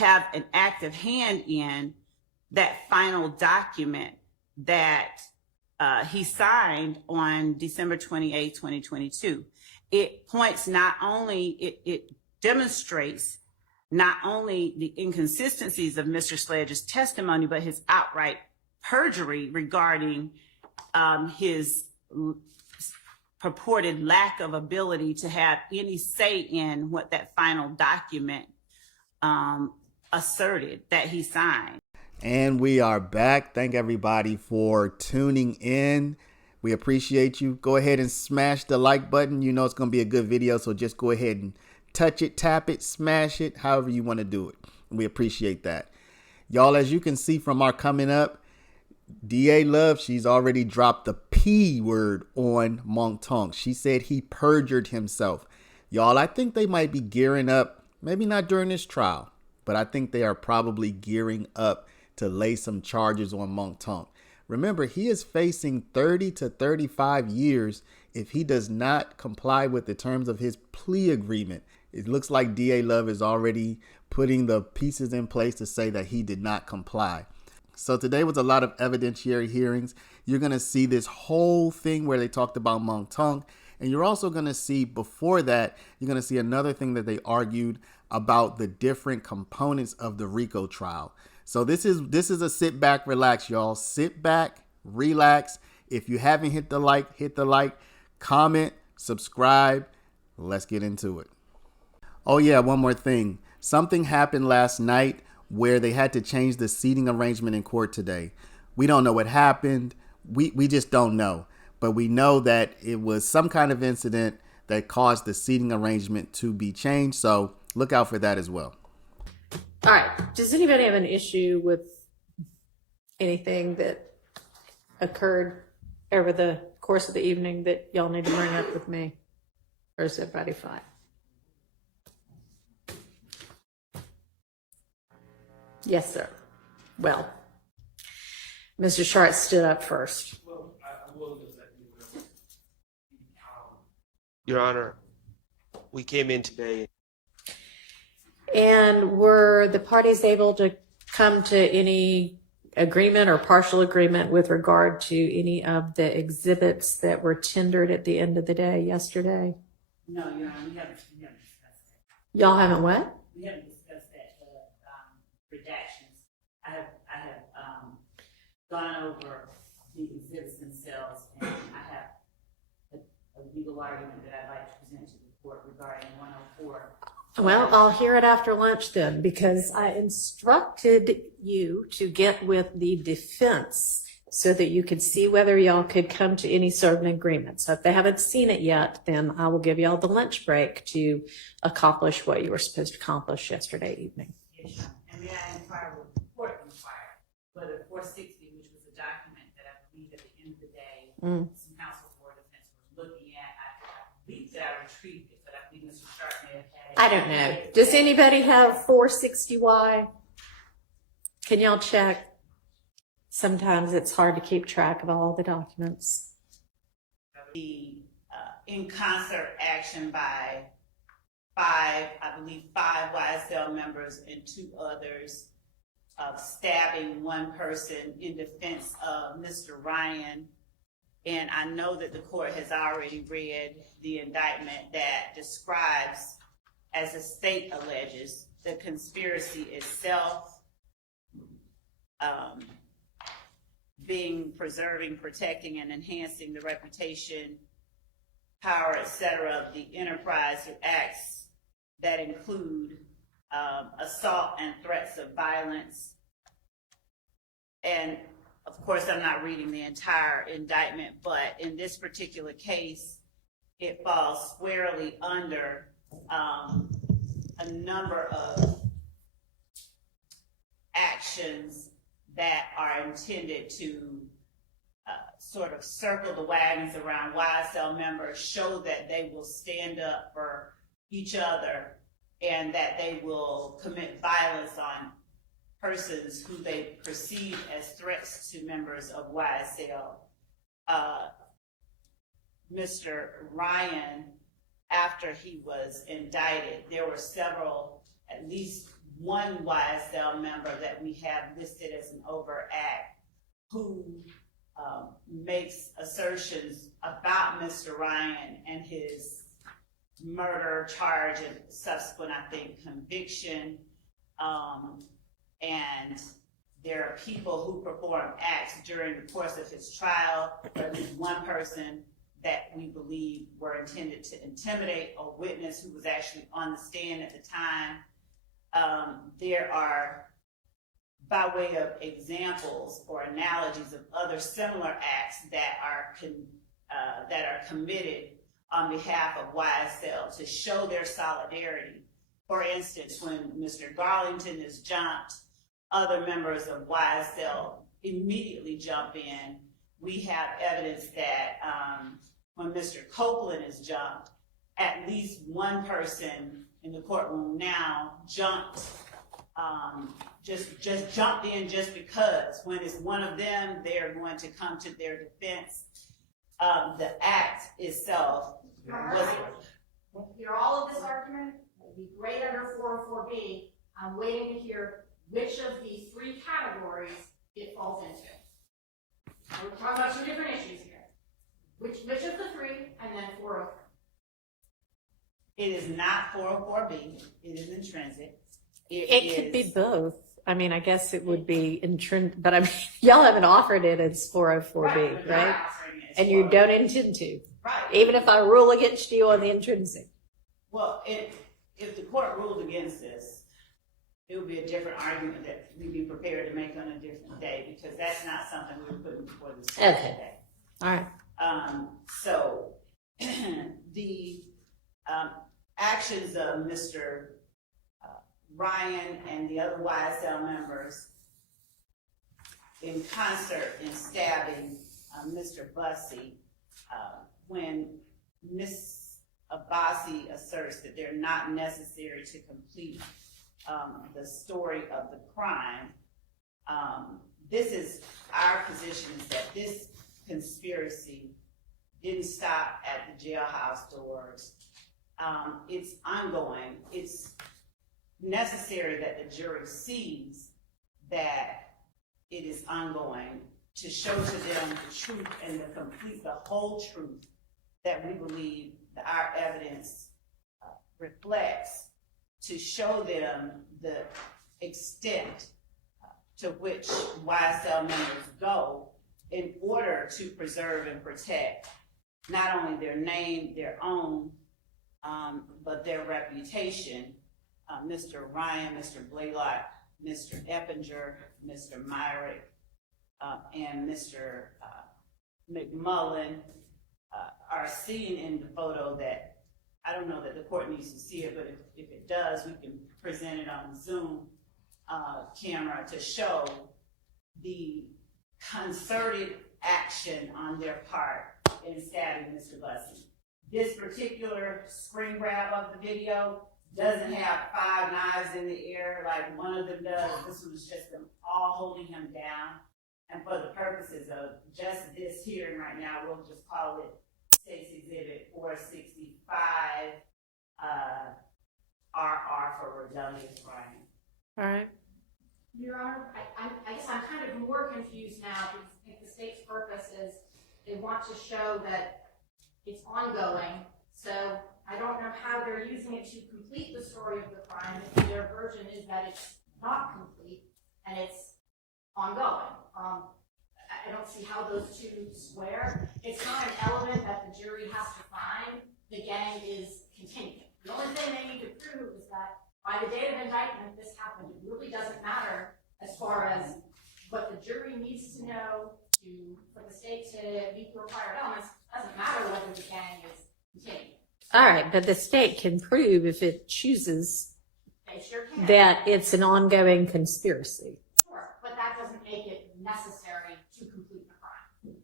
have an active hand in that final document that he signed on December 28, 2022. It points not only, it demonstrates not only the inconsistencies of Mr. Sledge's testimony, but his outright perjury regarding his purported lack of ability to have any say in what that final document asserted that he signed. And we are back. Thank everybody for tuning in. We appreciate you. Go ahead and smash the like button. You know it's going to be a good video, so just go ahead and touch it, tap it, smash it, however you want to do it. We appreciate that. Y'all, as you can see from our coming up, DA Love, she's already dropped the P word on Want Sledge. She said he perjured himself. Y'all, I think they might be gearing up, maybe not during this trial, but I think they are probably gearing up to lay some charges on Want Sledge. Remember, he is facing 30 to 35 years if he does not comply with the terms of his plea agreement. It looks like DA Love is already putting the pieces in place to say that he did not comply. So today was a lot of evidentiary hearings. You're going to see this whole thing where they talked about Want Sledge. And you're also going to see before that, you're going to see another thing that they argued about the different components of the RICO trial. So this is a sit back, relax, y'all. Sit back, relax. If you haven't hit the like, comment, subscribe. Let's get into it. Oh yeah, one more thing. Something happened last night where they had to change the seating arrangement in court today. We don't know what happened. We just don't know. But we know that it was some kind of incident that caused the seating arrangement to be changed. So look out for that as well. All right. Does anybody have an issue with anything that occurred over the course of the evening that y'all need to bring up with me? Or is everybody fine? Yes, sir. Well, Mr. Sharp stood up first. Your Honor, we came in today. And were the parties able to come to any agreement or partial agreement with regard to any of the exhibits that were tendered at the end of the day yesterday? No, Your Honor, we haven't discussed that. Y'all haven't what? We haven't discussed that, redactions. I have gone over the exhibits themselves, and I have a legal argument that I'd like to present to the court regarding 104. Well, I'll hear it after lunch then, because I instructed you to get with the defense so that you could see whether y'all could come to any sort of an agreement. So if they haven't seen it yet, then I will give y'all the lunch break to accomplish what you were supposed to accomplish yesterday evening. Yes, Your Honor. And may I inquire what the court inquired? Whether 460, which was a document that I believe at the end of the day, some counsel for defense was looking at, I believe that I retrieved it, but I think Mr. Sharp may have had it. I don't know. Does anybody have 460Y? Can y'all check? Sometimes it's hard to keep track of all the documents. The in concert action by five YSL members and two others of stabbing one person in defense of Mr. Ryan. And I know that the court has already read the indictment that describes, as the state alleges, the conspiracy itself being preserving, protecting, and enhancing the reputation, power, etc. of the enterprise through acts that include assault and threats of violence. And of course, I'm not reading the entire indictment, but in this particular case, it falls squarely under a number of actions that are intended to sort of circle the wagons around YSL members, show that they will stand up for each other and that they will commit violence on persons who they perceive as threats to members of YSL. Mr. Ryan, after he was indicted, there were several, at least one YSL member that we have listed as an overt act who makes assertions about Mr. Ryan and his murder charge and subsequent, I think, conviction. And there are people who perform acts during the course of his trial, or at least one person that we believe were intended to intimidate a witness who was actually on the stand at the time. There are, by way of examples or analogies of other similar acts that are committed on behalf of YSL to show their solidarity. For instance, when Mr. Garlington is jumped, other members of YSL immediately jump in. We have evidence that when Mr. Copeland is jumped, at least one person in the courtroom now jumped, just jumped in just because. When it's one of them, they're going to come to their defense. The act itself was. Hear all of this argument. It'd be great under 404B. I'm waiting to hear which of the three categories it falls into. We're talking about two different issues here. Which of the three, and then 404. It is not 404B. It is intrinsic. It could be both. I mean, I guess it would be intrinsic, but I mean, y'all haven't offered it as 404B, right? And you don't intend to. Right. Even if I rule against you on the intrinsic. Well, if the court ruled against this, it would be a different argument that we'd be prepared to make on a different day, because that's not something we're putting before this court Okay. today. All right. So the actions of Mr. Ryan and the other YSL members in concert in stabbing Mr. Bussey, when Ms. Abbasi asserts that they're not necessary to complete the story of the crime, this is our position, is that this conspiracy didn't stop at the jailhouse doors. It's ongoing. It's necessary that the jury sees that it is ongoing, to show to them the truth and the whole truth that we believe that our evidence reflects, to show them the extent to which YSL members go in order to preserve and protect not only their name, their own, but their reputation. Mr. Ryan, Mr. Blaylock, Mr. Eppinger, Mr. Myrick, and Mr. McMullen are seen in the photo that, I don't know that the court needs to see it, but if it does, we can present it on Zoom camera to show the concerted action on their part in stabbing Mr. Bussey. This particular screen grab of the video doesn't have 5 knives in the air like one of them does. This was just them all holding him down. And for the purposes of just this hearing right now, we'll just call it State's Exhibit 465, RR for rebellious crime. All right. Your Honor, I guess I'm kind of more confused now, because I think the state's purpose is they want to show that it's ongoing. So I don't know how they're using it to complete the story of the crime if their version is that it's not complete and it's ongoing. I don't see how those two square. It's not an element that the jury has to find. The gang is continuing. The only thing they need to prove is that by the date of indictment, this happened. It really doesn't matter as far as what the jury needs to know for the state to meet the required elements. It doesn't matter whether the gang is continuing. All right, but the state can prove, if it chooses, They sure can. that it's an ongoing conspiracy. Sure, but that doesn't make it necessary to complete the crime.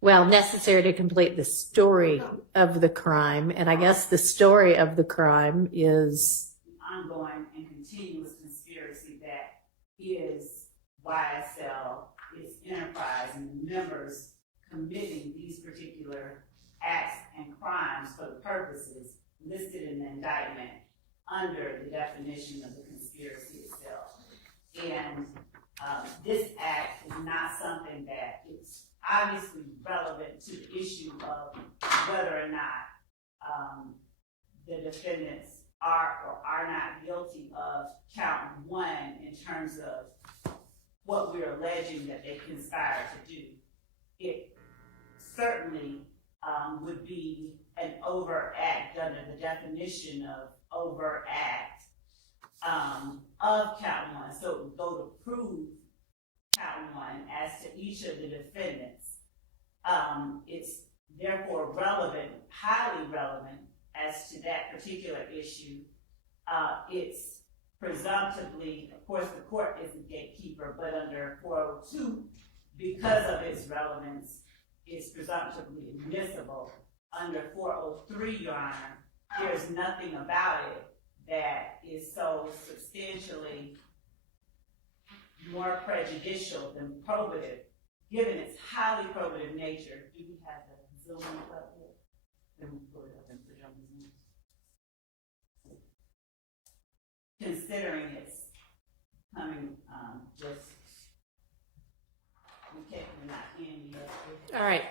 Well, necessary to complete the story of the crime. And I guess the story of the crime is Ongoing and continuous conspiracy that is YSL, its enterprise, and the members committing these particular acts and crimes for the purposes listed in the indictment under the definition of the conspiracy itself. And this act is not something that is obviously relevant to the issue of whether or not the defendants are or are not guilty of count one in terms of what we're alleging that they conspired to do. It certainly would be an overt act under the definition of overt act of count one. So it would go to prove count one as to each of the defendants. It's therefore relevant, highly relevant as to that particular issue. It's presumptively, of course, the court is the gatekeeper, but under 402, because of its relevance, it's presumptively admissible. Under 403, Your Honor, there's nothing about it that is so substantially more prejudicial than probative, given its highly probative nature. Do we have the Zoom up here? Then we pull it up and put it on the Zoom. Considering it's coming, we're not in yet. All right.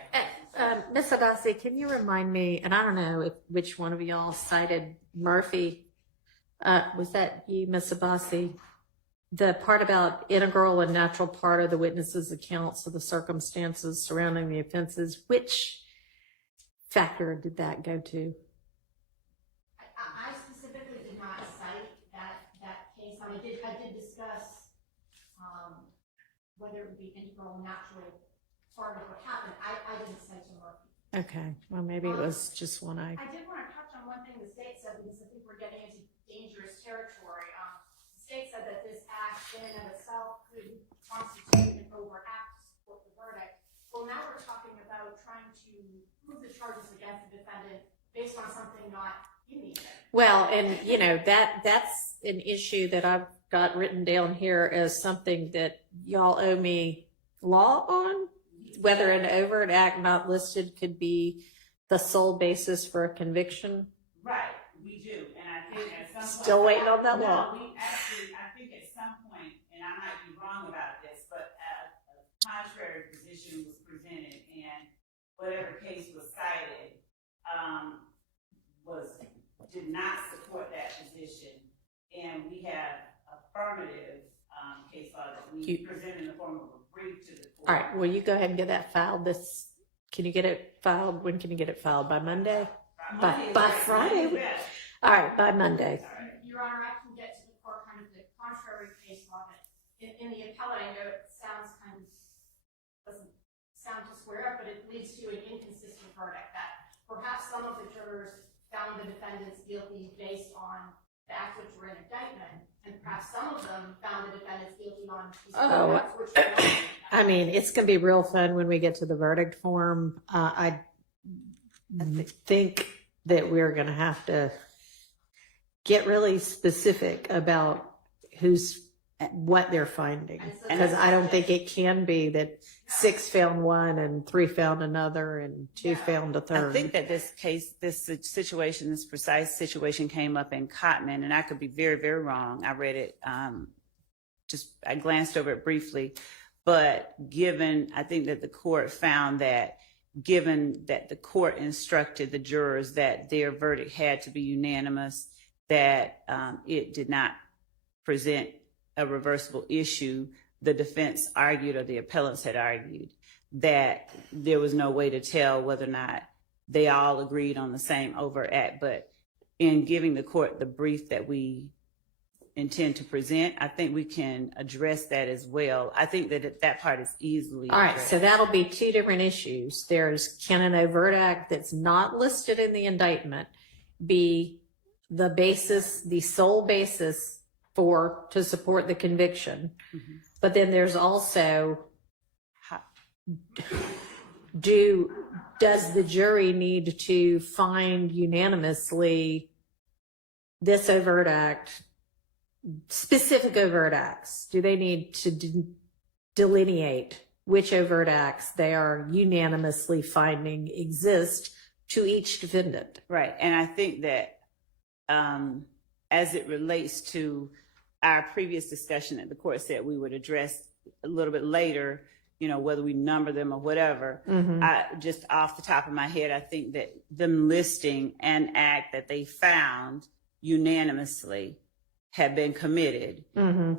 Ms. Adasi, can you remind me, and I don't know which one of y'all cited Murphy. Was that you, Ms. Adasi? The part about integral and natural part of the witness's accounts of the circumstances surrounding the offenses, which factor did that go to? I specifically did not cite that case. I did discuss whether it would be integral and natural part of what happened. I didn't cite to Murphy. Okay, well, maybe it was just one I did want to touch on one thing the state said, because I think we're getting into dangerous territory. The state said that this act in and of itself could constitute an overact to support the verdict. Well, now we're talking about trying to prove the charges against the defendant based on something not in the event. Well, and you know, that's an issue that I've got written down here as something that y'all owe me law on, whether an overt act not listed could be the sole basis for a conviction. Right, we do, and I think at some point. Still waiting on that law. No, we actually, I think at some point, and I might be wrong about this, but a contrary position was presented, and whatever case was cited, did not support that position, and we have affirmative case law that we presented in the form of a brief to the court. All right, will you go ahead and get that filed can you get it filed? When can you get it filed? By Monday? By Friday? All right, by Monday. Your Honor, I can get to the court kind of the contrary case law that in the appellate, I know it sounds doesn't sound to square up, but it leads to an inconsistent verdict that perhaps some of the jurors found the defendants guilty based on the acts which were in indictment, and perhaps some of them found the defendants guilty on acts which were not in indictment. I mean, it's going to be real fun when we get to the verdict form. I think that we're going to have to get really specific about what they're finding, because I don't think it can be that 6 found one and 3 found another and 2 found a third. I think that this precise situation came up in Cotman, and I could be very, very wrong. I read it, I glanced over it briefly, but I think that the court found that given that the court instructed the jurors that their verdict had to be unanimous, that it did not present a reversible issue. The defense argued, or the appellants had argued, that there was no way to tell whether or not they all agreed on the same overt act. But in giving the court the brief that we intend to present, I think we can address that as well. I think that part is easily All right, addressed. so that'll be 2 different issues. Can an overt act that's not listed in the indictment be the sole basis to support the conviction? Mm-hmm. But then there's also, does the jury need to find unanimously this overt act, specific overt acts? Do they need to delineate which overt acts they are unanimously finding exist to each defendant? Right, and I think that as it relates to our previous discussion that the court said we would address a little bit later, you know, whether we number them or whatever. I just off the top of my head, I think that them listing an act that they found unanimously had been committed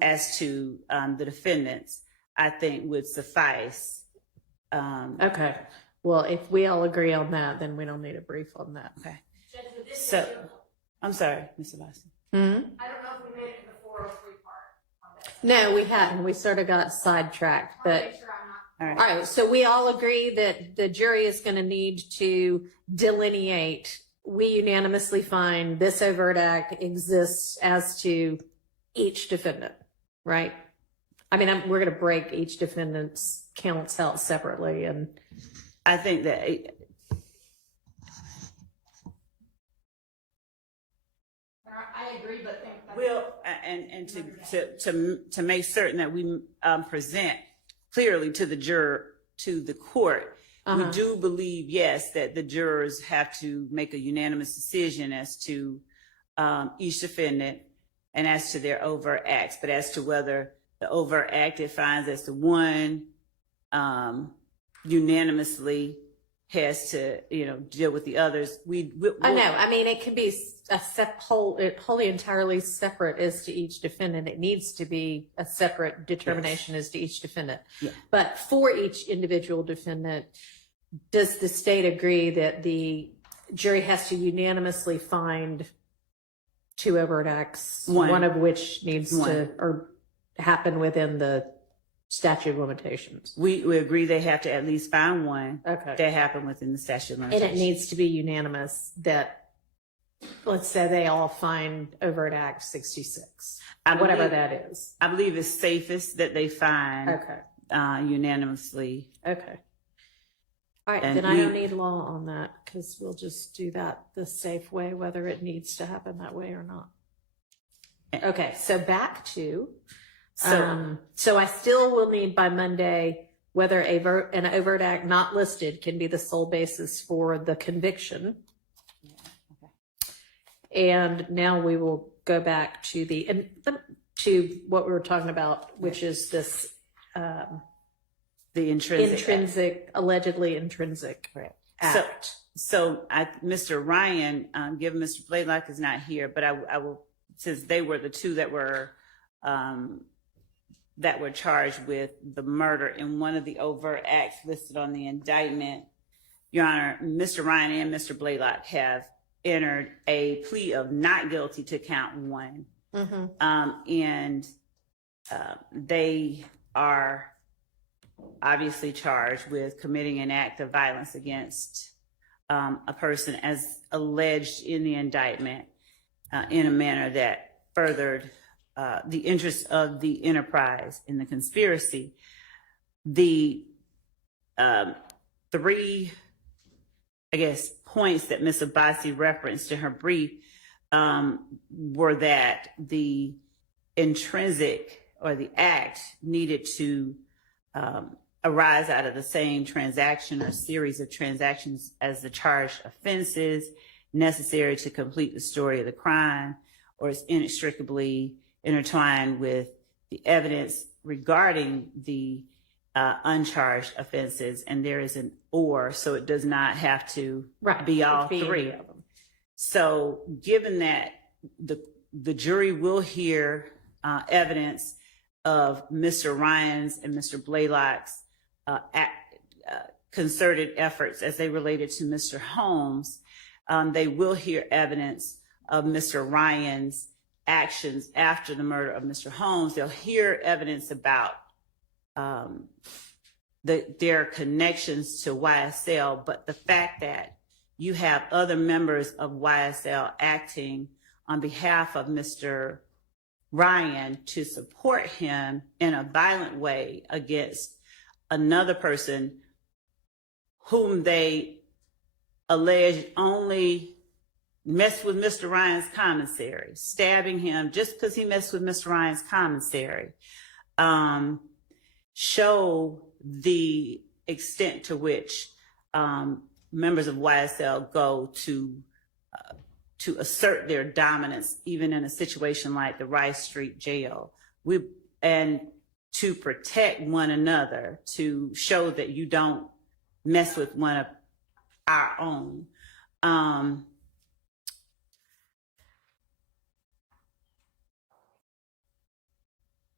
as to the defendants, I think would suffice. Okay. Well, if we all agree on that, then we don't need a brief on that. Okay. Judge, with this So, issue, I'm sorry, Mr. Boston. I don't know if we made it to the 403 part on this. No, we hadn't. We sort of got sidetracked, I want to but. make sure I'm not. All right. All right, so we all agree that the jury is going to need to delineate. We unanimously find this overt act exists as to each defendant, right? I mean, we're going to break each defendant's counts out separately, and I think that I agree, but think that. will, and to make certain that we present clearly to the juror, to the court, we do believe, yes, that the jurors have to make a unanimous decision as to each defendant and as to their overt acts, but as to whether the overt act it finds as to one unanimously has to, you know, deal with the others. I know. I mean, it can be wholly entirely separate as to each defendant. It needs to be a separate determination as to each defendant. Yeah. But for each individual defendant, does the state agree that the jury has to unanimously find two overt acts, one of which needs to or happen within the statute of limitations? We agree they have to at least find one Okay. that happened within the statute of And limitations. it needs to be unanimous that, let's say they all find overt act 66, whatever that is. I believe it's safest that they find Okay. unanimously. Okay. All right, And then I don't need law on that because we'll just do that the safe way, whether it needs to happen that way or not. Okay, so back to, so I still will need by Monday whether an overt act not listed can be the sole basis for the conviction. And now we will go back to to what we were talking about, which is this The intrinsic. allegedly intrinsic act. So Mr. Ryan, given Mr. Blaylock is not here, but I will, since they were the two that were charged with the murder in one of the overt acts listed on the indictment, Your Honor, Mr. Ryan and Mr. Blaylock have entered a plea of not guilty to count one. And they are obviously charged with committing an act of violence against a person as alleged in the indictment in a manner that furthered the interests of the enterprise in the conspiracy. The three, I guess, points that Ms. Abbasi referenced in her brief were that the intrinsic or the act needed to arise out of the same transaction or series of transactions as the charged offenses necessary to complete the story of the crime, or is inextricably intertwined with the evidence regarding the uncharged offenses. And there is an or, so it does not have to be all three of them. So given that the jury will hear evidence of Mr. Ryan's and Mr. Blaylock's concerted efforts as they related to Mr. Holmes, they will hear evidence of Mr. Ryan's actions after the murder of Mr. Holmes. They'll hear evidence about their connections to YSL, but the fact that you have other members of YSL acting on behalf of Mr. Ryan to support him in a violent way against another person whom they allege only messed with Mr. Ryan's commissary, stabbing him just because he messed with Mr. Ryan's commissary, show the extent to which members of YSL go to to assert their dominance, even in a situation like the Rice Street jail. And to protect one another, to show that you don't mess with one of our own.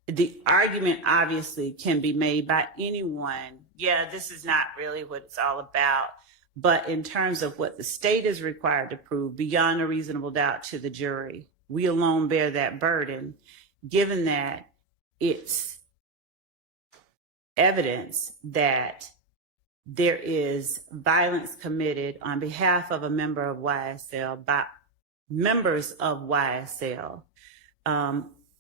The argument obviously can be made by anyone. Yeah, this is not really what it's all about. But in terms of what the state is required to prove beyond a reasonable doubt to the jury, we alone bear that burden, given that it's evidence that there is violence committed on behalf of a member of YSL by members of YSL.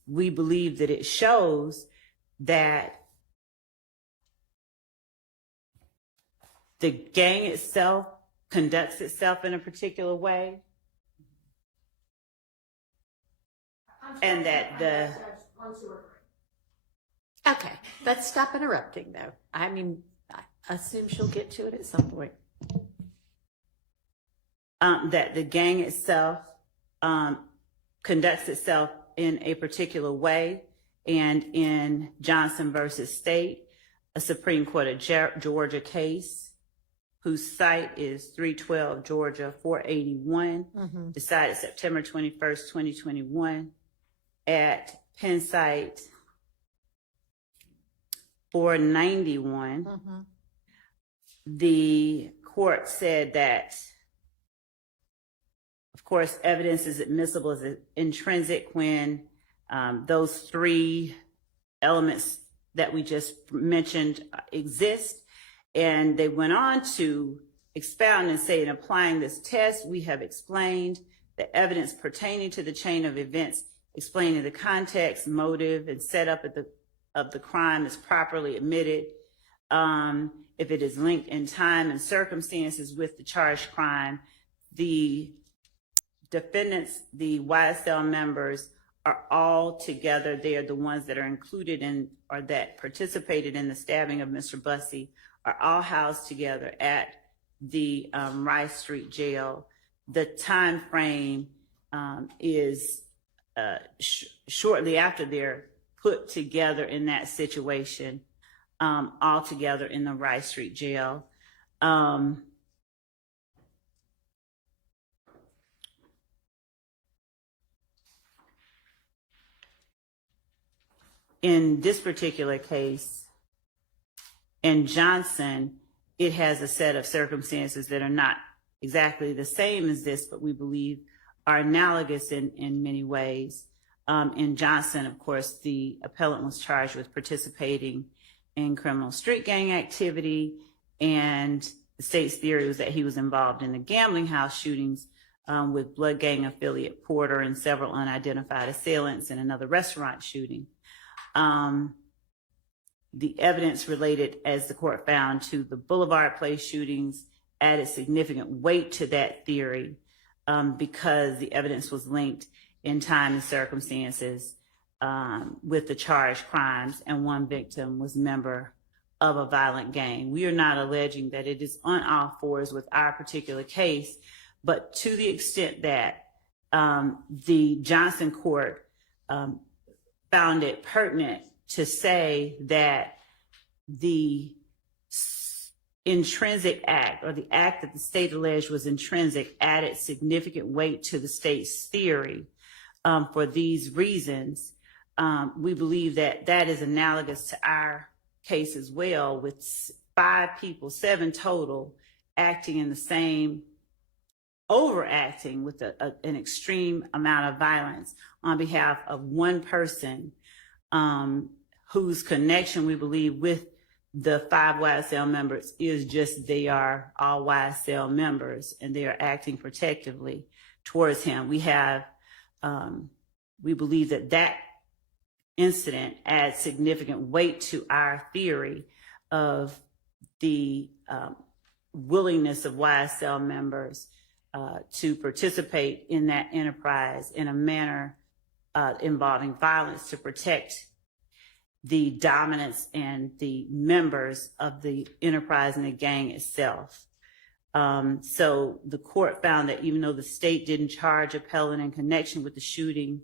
We believe that it shows that the gang itself conducts itself in a particular way, and that the... Okay, let's stop interrupting though. I mean, I assume she'll get to it at some point. That the gang itself conducts itself in a particular way, and in Johnson versus State, a Supreme Court of Georgia case, whose site is 312 Georgia 481, decided September 21st, 2021, at Penn site 491. The court said that, of course, evidence is admissible as intrinsic when those three elements that we just mentioned exist. And they went on to expound and say, in applying this test, we have explained the evidence pertaining to the chain of events, explaining the context, motive, and setup of the crime is properly admitted. If it is linked in time and circumstances with the charged crime, the defendants, the YSL members, are all together. They are the ones that are included in, or that participated in the stabbing of Mr. Bussey, are all housed together at the Rice Street jail. The time frame is shortly after they're put together in that situation, all together in the Rice Street jail. In this particular case, in Johnson, it has a set of circumstances that are not exactly the same as this, but we believe are analogous in many ways. In Johnson, of course, the appellant was charged with participating in criminal street gang activity, and the state's theory was that he was involved in the gambling house shootings with Blood Gang affiliate Porter and several unidentified assailants in another restaurant shooting. The evidence related, as the court found, to the Boulevard Place shootings added significant weight to that theory because the evidence was linked in time and circumstances with the charged crimes, and one victim was a member of a violent gang. We are not alleging that it is on all fours with our particular case, but to the extent that the Johnson court found it pertinent to say that the intrinsic act, or the act that the state alleged was intrinsic, added significant weight to the state's theory for these reasons, we believe that that is analogous to our case as well, with 5 people, 7 total, acting in the same, overacting with an extreme amount of violence on behalf of one person whose connection, we believe, with the 5 YSL members is just they are all YSL members and they are acting protectively towards him. We have, we believe that that incident adds significant weight to our theory of the willingness of YSL members to participate in that enterprise in a manner involving violence to protect the dominance and the members of the enterprise and the gang itself. So the court found that even though the state didn't charge appellant in connection with the shooting,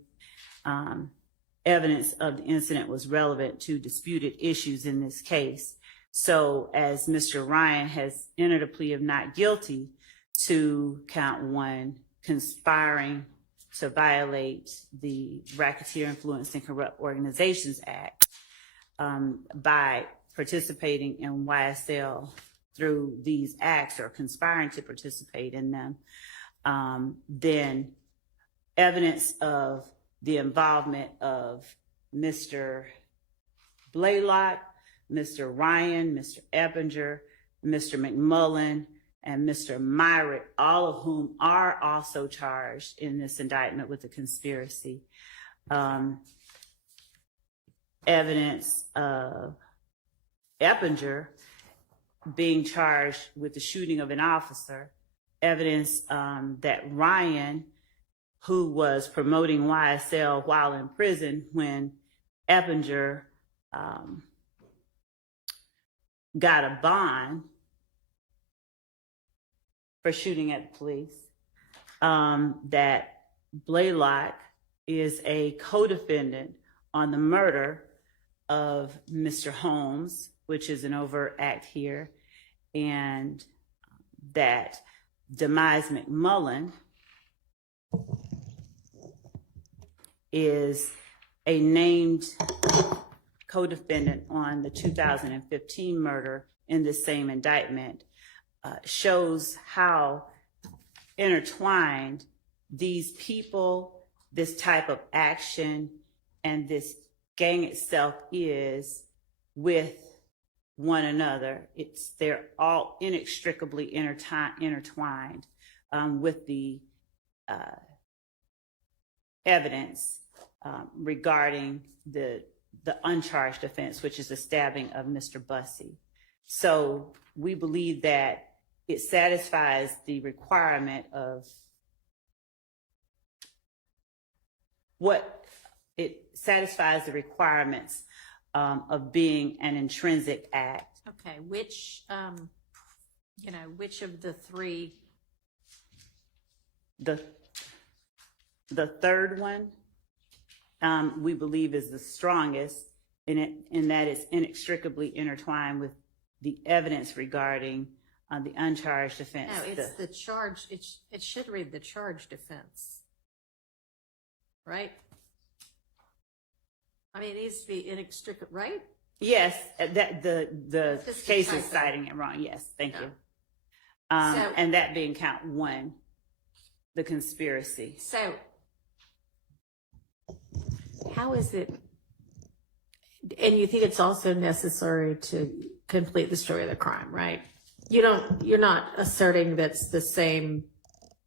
evidence of the incident was relevant to disputed issues in this case. So as Mr. Ryan has entered a plea of not guilty to count 1, conspiring to violate the Racketeer Influenced and Corrupt Organizations Act by participating in YSL through these acts or conspiring to participate in them, then evidence of the involvement of Mr. Blaylock, Mr. Ryan, Mr. Eppinger, Mr. McMullen, and Mr. Myrick, all of whom are also charged in this indictment with the conspiracy. Evidence of Eppinger being charged with the shooting of an officer, evidence that Ryan, who was promoting YSL while in prison when Eppinger got a bond for shooting at the police, that Blaylock is a co-defendant on the murder of Mr. Holmes, which is an overt act here, and that Demise McMullen is a named co-defendant on the 2015 murder in the same indictment, shows how intertwined these people, this type of action, and this gang itself is with one another. They're all inextricably intertwined with the evidence regarding the uncharged offense, which is the stabbing of Mr. Bussey. So we believe that it satisfies the requirement of requirements of being an intrinsic act. Okay, which of the 3? The third one, we believe is the strongest in that it's inextricably intertwined with the evidence regarding the uncharged offense. No, it's the charge. It should read the charged offense, right? I mean, it needs to be inextricable, right? Yes, that the Just case typo. is citing it wrong. Yes, thank Yeah. you. So- And that being count 1, the conspiracy. So, how is it? And you think it's also necessary to complete the story of the crime, right? You're not asserting that's the same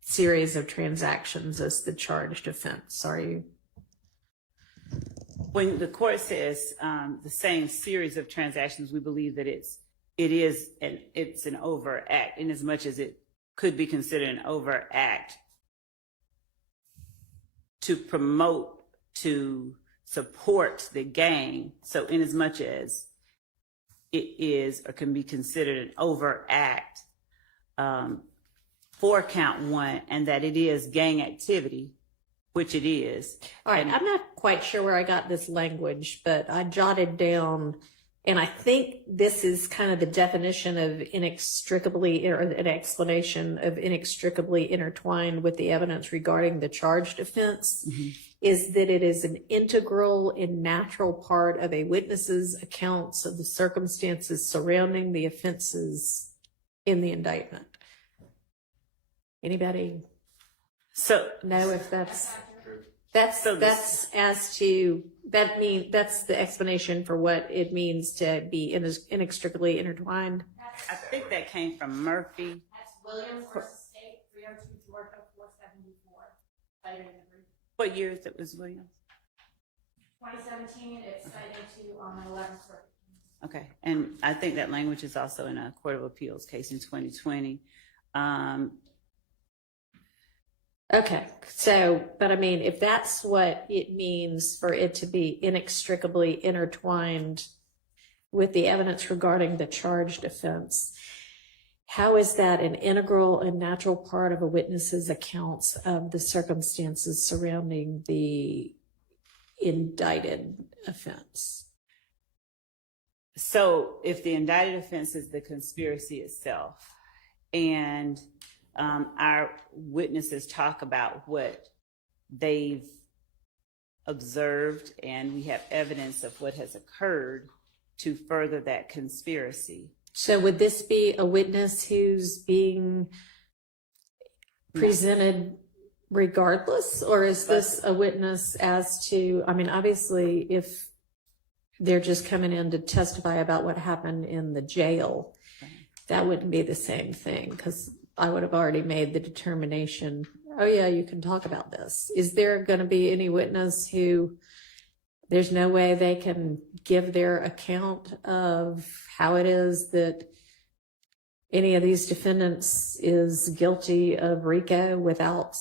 series of transactions as the charged offense, are you? When the court says the same series of transactions, we believe that it's an overt act, in as much as it could be considered an overt act to promote, to support the gang. So in as much as it is or can be considered an overt act for count 1, and that it is gang activity, which it is. All right, I'm not quite sure where I got this language, but I jotted down, and I think this is kind of the definition of inextricably, or an explanation of inextricably intertwined with the evidence regarding the charged offense, is that it is an integral and natural part of a witness's accounts of the circumstances surrounding the offenses in the indictment. Anybody know if that's that's the explanation for what it means to be inextricably intertwined. I think that came from Murphy. That's Williams versus State, 302 Georgia 474. Cited in the brief. What year it was, Williams? 2017, it's cited to 11th Circuit. Okay, and I think that language is also in a Court of Appeals case in 2020. Okay, so, but I mean, if that's what it means for it to be inextricably intertwined with the evidence regarding the charged offense, how is that an integral and natural part of a witness's accounts of the circumstances surrounding the indicted offense? So if the indicted offense is the conspiracy itself, and our witnesses talk about what they've observed, and we have evidence of what has occurred to further that conspiracy. So would this be a witness who's being presented regardless, or is this a witness as to, I mean, obviously if they're just coming in to testify about what happened in the jail, that wouldn't be the same thing, because I would have already made the determination, oh yeah, you can talk about this. Is there going to be any witness who there's no way they can give their account of how it is that any of these defendants is guilty of RICO without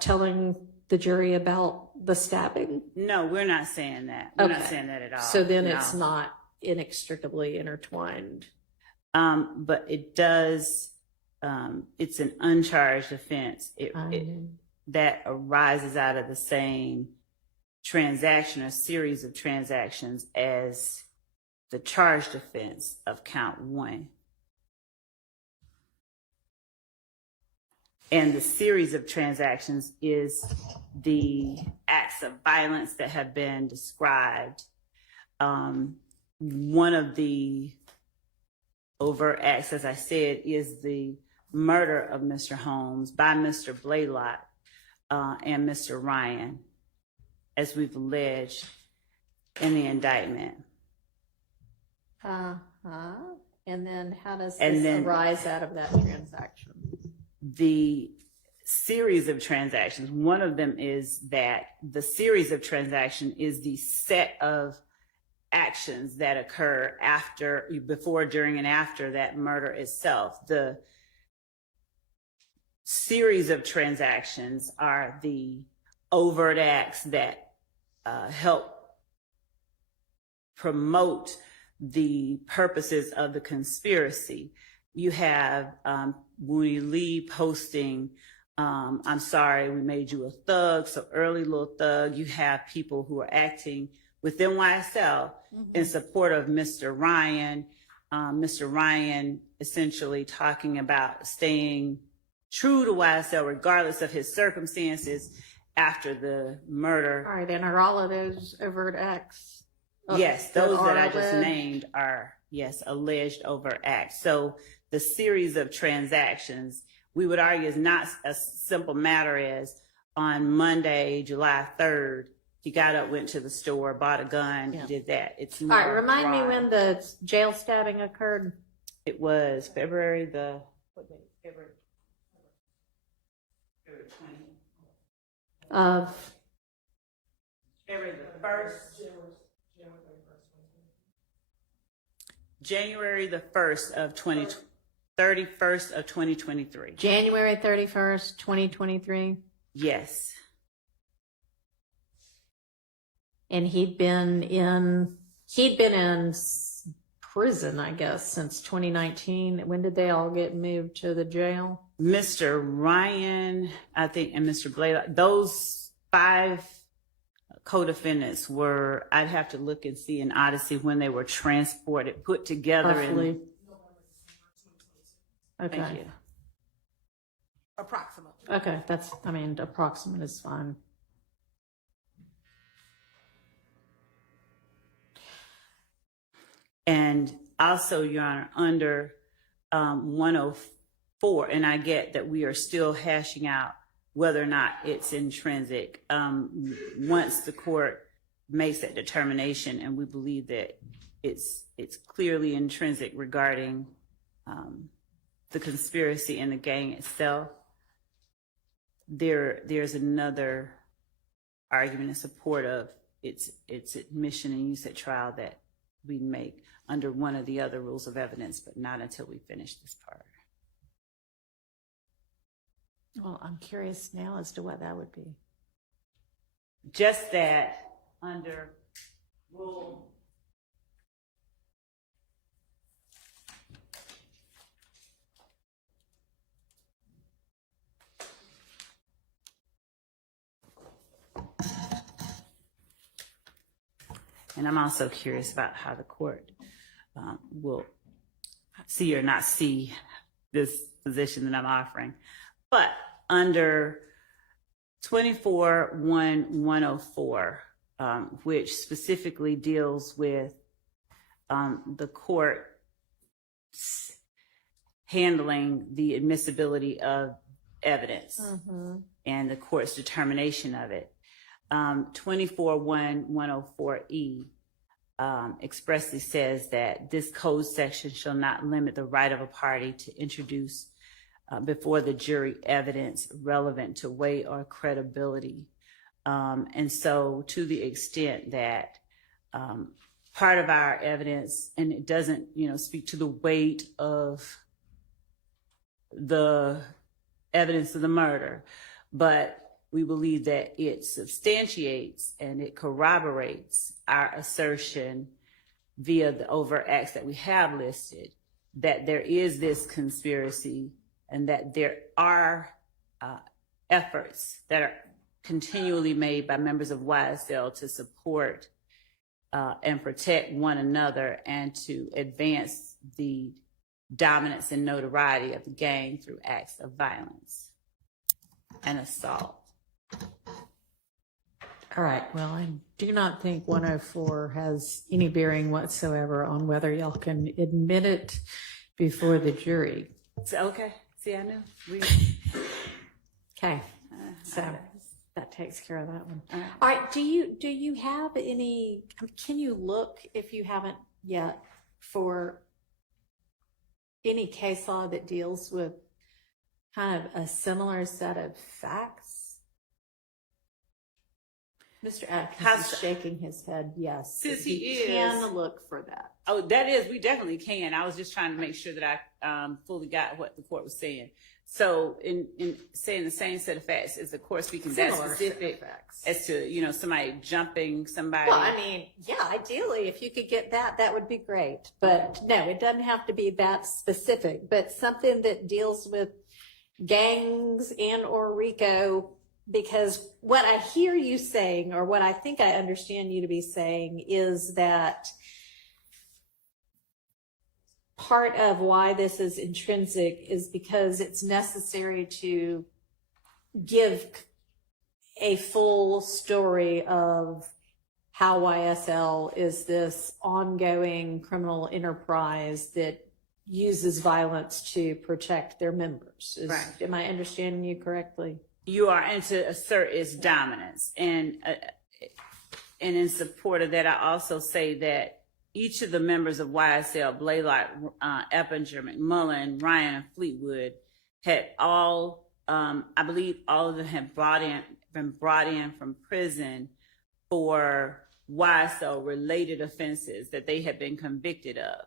telling the jury about the stabbing? No, we're not saying that. We're not saying that at all. So then No. it's not inextricably intertwined. But it does, it's an uncharged offense. That arises out of the same transaction or series of transactions as the charged offense of count 1. And the series of transactions is the acts of violence that have been described. One of the overt acts, as I said, is the murder of Mr. Holmes by Mr. Blaylock and Mr. Ryan, as we've alleged in the indictment. And then how does this arise out of that transaction? The series of transactions, one of them is that the series of transaction is the set of actions that occur after, before, during, and after that murder itself. The series of transactions are the overt acts that help promote the purposes of the conspiracy. You have Woody Lee posting, I'm sorry, we made you a thug, so early little thug. You have people who are acting within YSL in support of Mr. Ryan. Mr. Ryan essentially talking about staying true to YSL regardless of his circumstances after the murder. All right, and are all of those overt acts? Yes, those that I just named are, yes, alleged overt acts. So the series of transactions, we would argue, is not a simple matter as on Monday, July 3rd, he got up, went to the store, bought a gun, did that. It's more all right, remind me broad. when the jail stabbing occurred. It was February the, what day? February 20. Of February the 1st. January the 1st of 31st of 2023. January 31st, 2023. Yes. And he'd been in prison, I guess, since 2019. When did they all get moved to the jail? Mr. Ryan, I think, and Mr. Blaylock, those 5 co-defendants were, I'd have to look and see in Odyssey when they were transported, put together. Roughly. Okay. Thank you. Approximate. Okay, that's, I mean, approximate is fine. And also, Your Honor, under 104, and I get that we are still hashing out whether or not it's intrinsic. Once the court makes that determination, and we believe that it's clearly intrinsic regarding the conspiracy and the gang itself, there's another argument in support of its admission and use at trial that we make under one of the other rules of evidence, but not until we finish this part. Well, I'm curious now as to what that would be. Just that under rule And I'm also curious about how the court will see or not see this position that I'm offering. But under 24-1-104, which specifically deals with the court handling the admissibility of evidence and the court's determination of it. 24-1-104E expressly says that this code section shall not limit the right of a party to introduce before the jury evidence relevant to weight or credibility. And so to the extent that part of our evidence, and it doesn't, speak to the weight of the evidence of the murder, but we believe that it substantiates and it corroborates our assertion via the overt acts that we have listed, that there is this conspiracy and that there are efforts that are continually made by members of YSL to support and protect one another and to advance the dominance and notoriety of the gang through acts of violence and assault. All right. Well, I do not think 104 has any bearing whatsoever on whether y'all can admit it before the jury. So, okay. See, I knew. Okay. So that takes care of that one. All right. Do you have any, can you look, if you haven't yet, for any case law that deals with kind of a similar set of facts? Mr. Atkins is shaking his head, yes. Since he you is. can look for that. Oh, that is, we definitely can. I was just trying to make sure that I fully got what the court was saying. So in saying the same set of facts, is the court speaking that specific as to, somebody jumping somebody? Well, I mean, yeah, ideally, if you could get that, that would be great. But no, it doesn't have to be that specific, but something that deals with gangs and or RICO, because what I hear you saying, or what I think I understand you to be saying, is that part of why this is intrinsic is because it's necessary to give a full story of how YSL is this ongoing criminal enterprise that uses violence to protect their members. Right. Am I understanding you correctly? You are, and to assert its dominance. And in support of that, I also say that each of the members of YSL, Blaylock, Eppinger, McMullen, Ryan, and Fleetwood, had all, I believe all of them had been brought in from prison for YSL related offenses that they had been convicted of.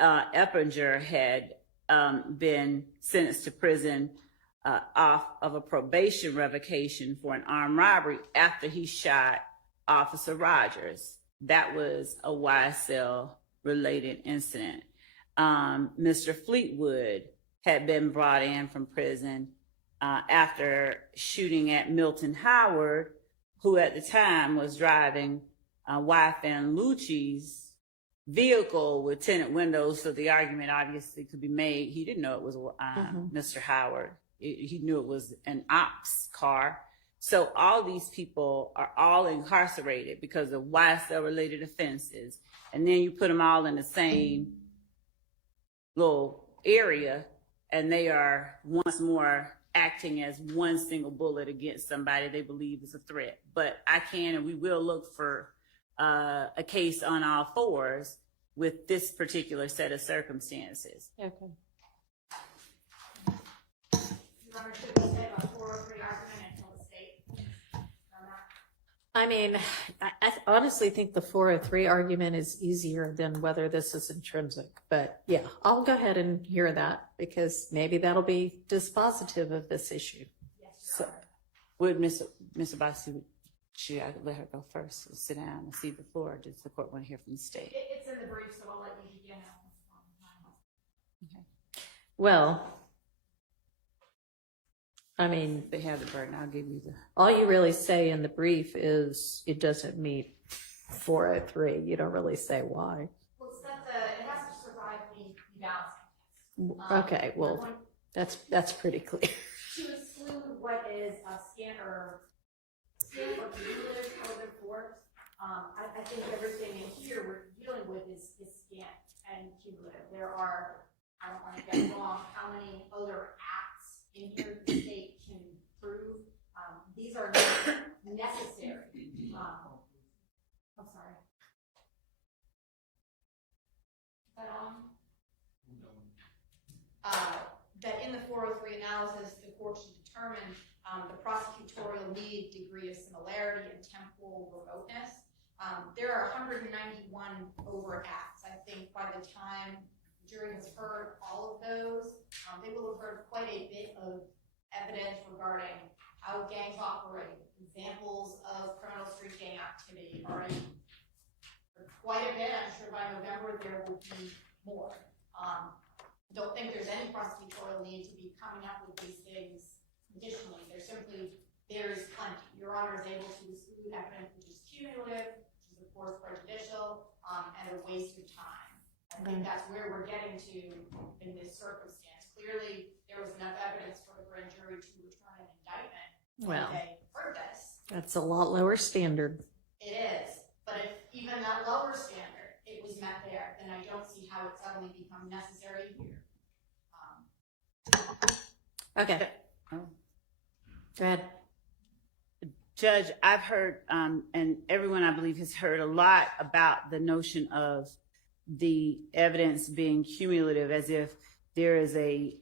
Eppinger had been sentenced to prison off of a probation revocation for an armed robbery after he shot Officer Rogers. That was a YSL related incident. Mr. Fleetwood had been brought in from prison after shooting at Milton Howard, who at the time was driving YFN Lucci's vehicle with tinted windows. So the argument obviously could be made. He didn't know it was Mr. Howard. He knew it was an ops car. So all these people are all incarcerated because of YSL related offenses. And then you put them all in the same little area and they are once more acting as one single bullet against somebody they believe is a threat. But I can and we will look for a case on all fours with this particular set of circumstances. Okay. I mean, I honestly think the 403 argument is easier than whether this is intrinsic. But yeah, I'll go ahead and hear that because maybe that'll be dispositive of this issue. Yes, So, would Mr. Bassi, should I let her go first? Sit down and see the floor. Does the court want to hear from the state? It's in the brief, so I'll let you begin. Okay. Well, I mean, They have the burden. I'll give you the. all you really say in the brief is it doesn't meet 403. You don't really say why. Well, it's that it has to survive the balancing test. Okay, we're well, going that's pretty clear. to exclude what is a scan or cumulative COVID force. I think everything in here we're dealing with is scant and cumulative. There are, I don't want to get wrong, how many other acts in here the state can prove. These are not necessary. I'm sorry. Is that on? That in the 403 analysis, the court should determine the prosecutorial need, degree of similarity, and temporal remoteness. There are 191 overt acts. I think by the time the jury has heard all of those, they will have heard quite a bit of evidence regarding how gangs operate, examples of criminal street gang activity. Already quite a bit. I'm sure by November there will be more. Don't think there's any prosecutorial need to be coming up with these things additionally. There's plenty. Your Honor is able to exclude evidence which is cumulative, which is of course prejudicial, and a waste of time. I think that's where we're getting to in this circumstance. Clearly, there was enough evidence for the grand jury to return an indictment when Well, they heard this. that's a lot lower standard. It is, but if even that lower standard, it was met there, then I don't see how it suddenly become necessary here. Okay. Oh. Go ahead. Judge, I've heard, and everyone I believe has heard a lot about the notion of the evidence being cumulative, as if there is a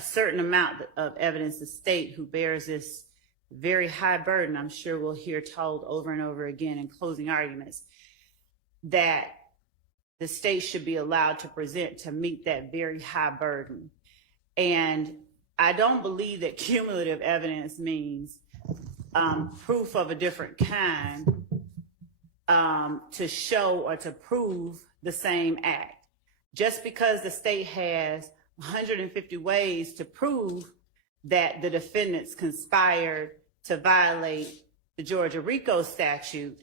certain amount of evidence the state who bears this very high burden. I'm sure we'll hear told over and over again in closing arguments that the state should be allowed to present to meet that very high burden. And I don't believe that cumulative evidence means proof of a different kind to show or to prove the same act. Just because the state has 150 ways to prove that the defendants conspired to violate the Georgia RICO statute,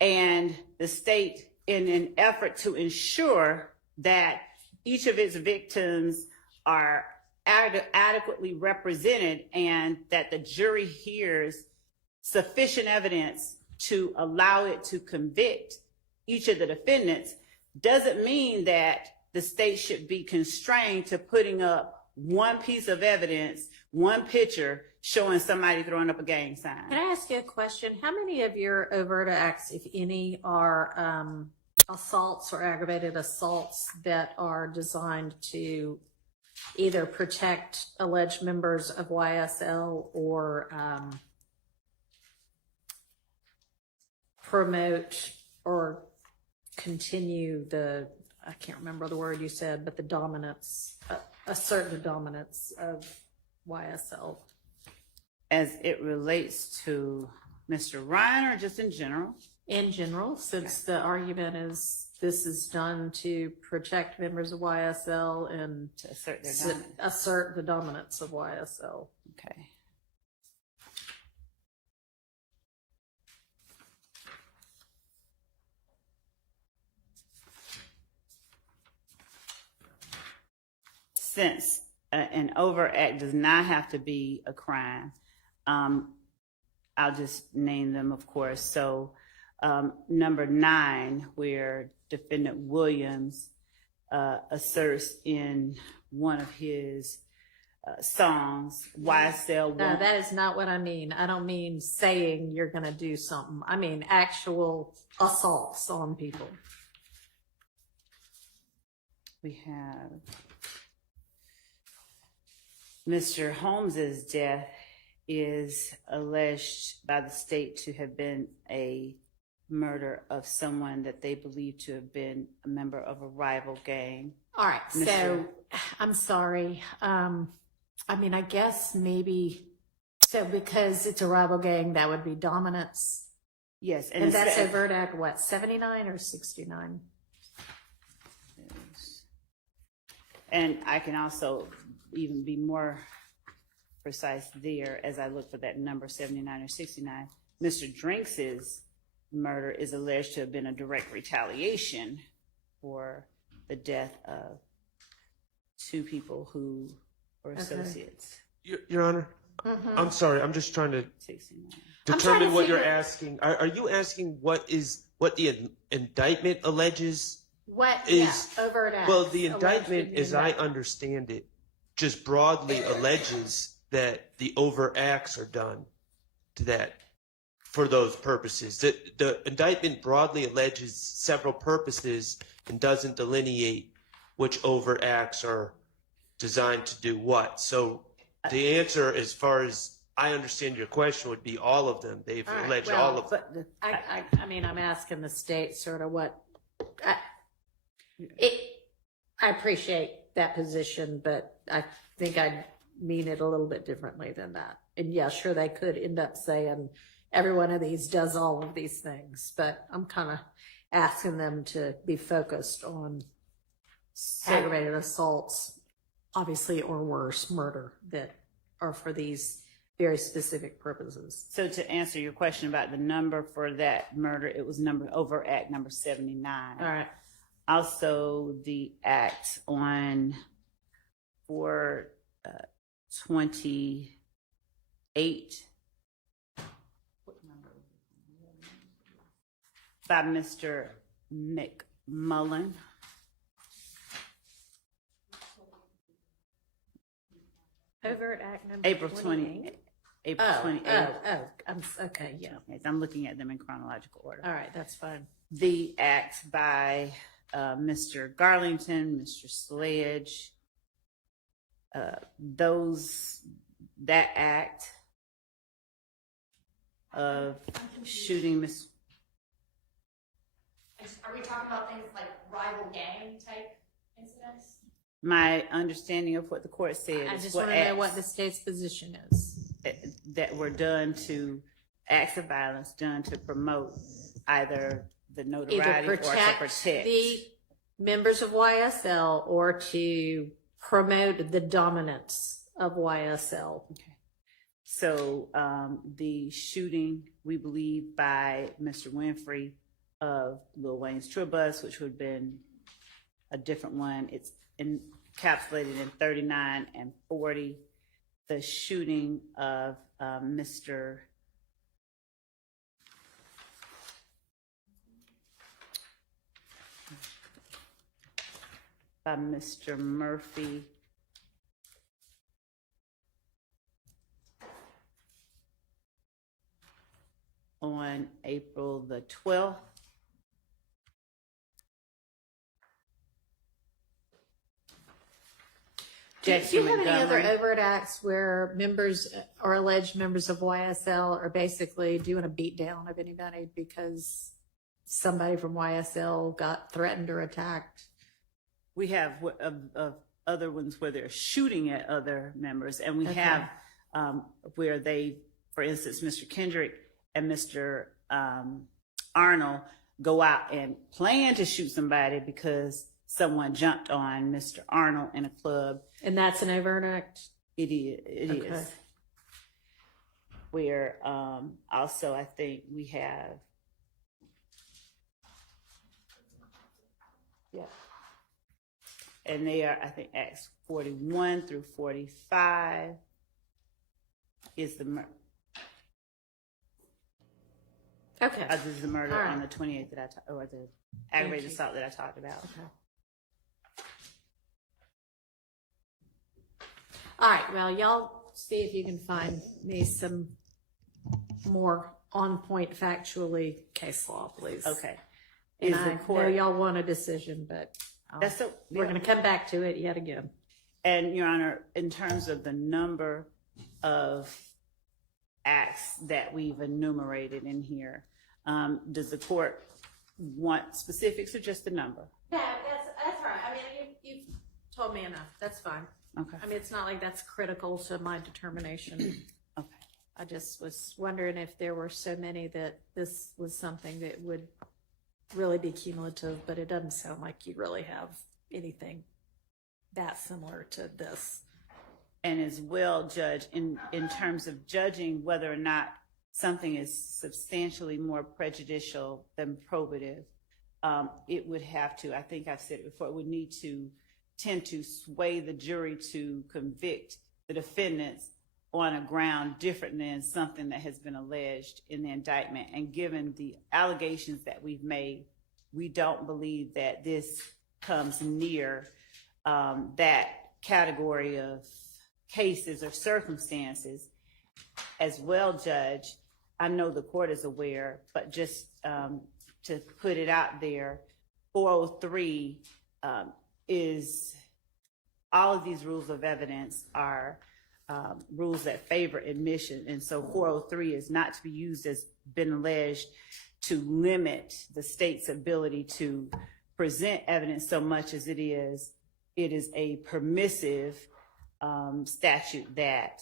and the state, in an effort to ensure that each of its victims are adequately represented and that the jury hears sufficient evidence to allow it to convict each of the defendants, doesn't mean that the state should be constrained to putting up one piece of evidence, one picture showing somebody throwing up a gang sign. Can I ask you a question? How many of your overt acts, if any, are assaults or aggravated assaults that are designed to either protect alleged members of YSL or promote or continue the, I can't remember the word you said, but the dominance, assert the dominance of YSL? As it relates to Mr. Ryan, or just in general? In general, since the argument is this is done to protect members of YSL and To assert their dominance. assert the dominance of YSL. Okay. Since an overt act does not have to be a crime, I'll just name them, of course. So number 9, where defendant Williams asserts in one of his songs, YSL. No, that is not what I mean. I don't mean saying you're going to do something. I mean actual assaults on people. We have Mr. Holmes's death is alleged by the state to have been a murder of someone that they believe to have been a member of a rival gang. All right. So Mr. I'm sorry. I mean, I guess maybe, so because it's a rival gang, that would be dominance. Yes. And that's it's- overt act, what, 79 or 69? And I can also even be more precise there as I look for that number 79 or 69. Mr. Drinks's murder is alleged to have been a direct retaliation for the death of two people who were associates. Your Honor, I'm sorry. I'm just trying to 69. determine what you're figure- asking. Are you asking what the indictment alleges? What, Is- yeah, overt acts. Well, the alleged indictment, in the as I indictment. understand it, just broadly alleges that the overt acts are done to that for those purposes. The indictment broadly alleges several purposes and doesn't delineate which overt acts are designed to do what. So the answer, as far as I understand your question, would be all of them. They've All right, alleged well, all of them. But I mean, I'm asking the state sort of what, I appreciate that position, but I think I'd mean it a little bit differently than that. And yeah, sure, they could end up saying every one of these does all of these things, but I'm kind of asking them to be focused on aggravated assaults, obviously, or worse, murder, that are for these very specific purposes. so to answer your question about the number for that murder, it was overt act number 79. All right. Also, the act on for 28 by Mr. McMullen. Overt act number April 28. April Oh, 28th. okay, yeah. I'm looking at them in chronological order. All right, that's fine. The act by Mr. Garlington, Mr. Sledge, that act of shooting Miss. Are we talking about things like rival gang type incidents? My understanding of what the court said I is just what want to know what acts the state's position is. that were done to acts of violence done to promote either the notoriety or to protect the members of YSL or to promote the dominance of YSL. Okay. So the shooting, we believe, by Mr. Winfrey of Lil Wayne's tour bus, which would have been a different one. It's encapsulated in 39 and 40. The shooting of Mr. by Mr. Murphy. On April the 12th. Do you Jackson have any other Montgomery. overt acts where members or alleged members of YSL are basically doing a beatdown of anybody because somebody from YSL got threatened or attacked? We have of other ones where they're shooting at other members, and we Okay. have where they, for instance, Mr. Kendrick and Mr. Arnold go out and plan to shoot somebody because someone jumped on Mr. Arnold in a club. And that's an overt act? It is. Okay. Where also I think we have. Yeah. And they are, I think, Acts 41 through 45 is the murder. Okay. This is the murder All right. on the 28th that or the aggravated you. assault that I talked about. Okay. All right, well, y'all see if you can find me some more on-point factually case law, please. Okay. And Is the I know court, y'all want a decision, but that's so, we're going to come back to it yet again. And Your Honor, in terms of the number of acts that we've enumerated in here, does the court want specifics or just the number? Yeah, that's right. I mean, you've told me enough. That's fine. Okay. I mean, it's not like that's critical to my determination. Okay. I just was wondering if there were so many that this was something that would really be cumulative, but it doesn't sound like you really have anything that similar to this. And as well, Judge, in terms of judging whether or not something is substantially more prejudicial than probative, it would have to, I think I've said it before, it would need to tend to sway the jury to convict the defendants on a ground different than something that has been alleged in the indictment. And given the allegations that we've made, we don't believe that this comes near that category of cases or circumstances. As well, Judge, I know the court is aware, but just to put it out there, 403 is, all of these rules of evidence are rules that favor admission. And so 403 is not to be used as been alleged to limit the state's ability to present evidence so much as it is a permissive statute that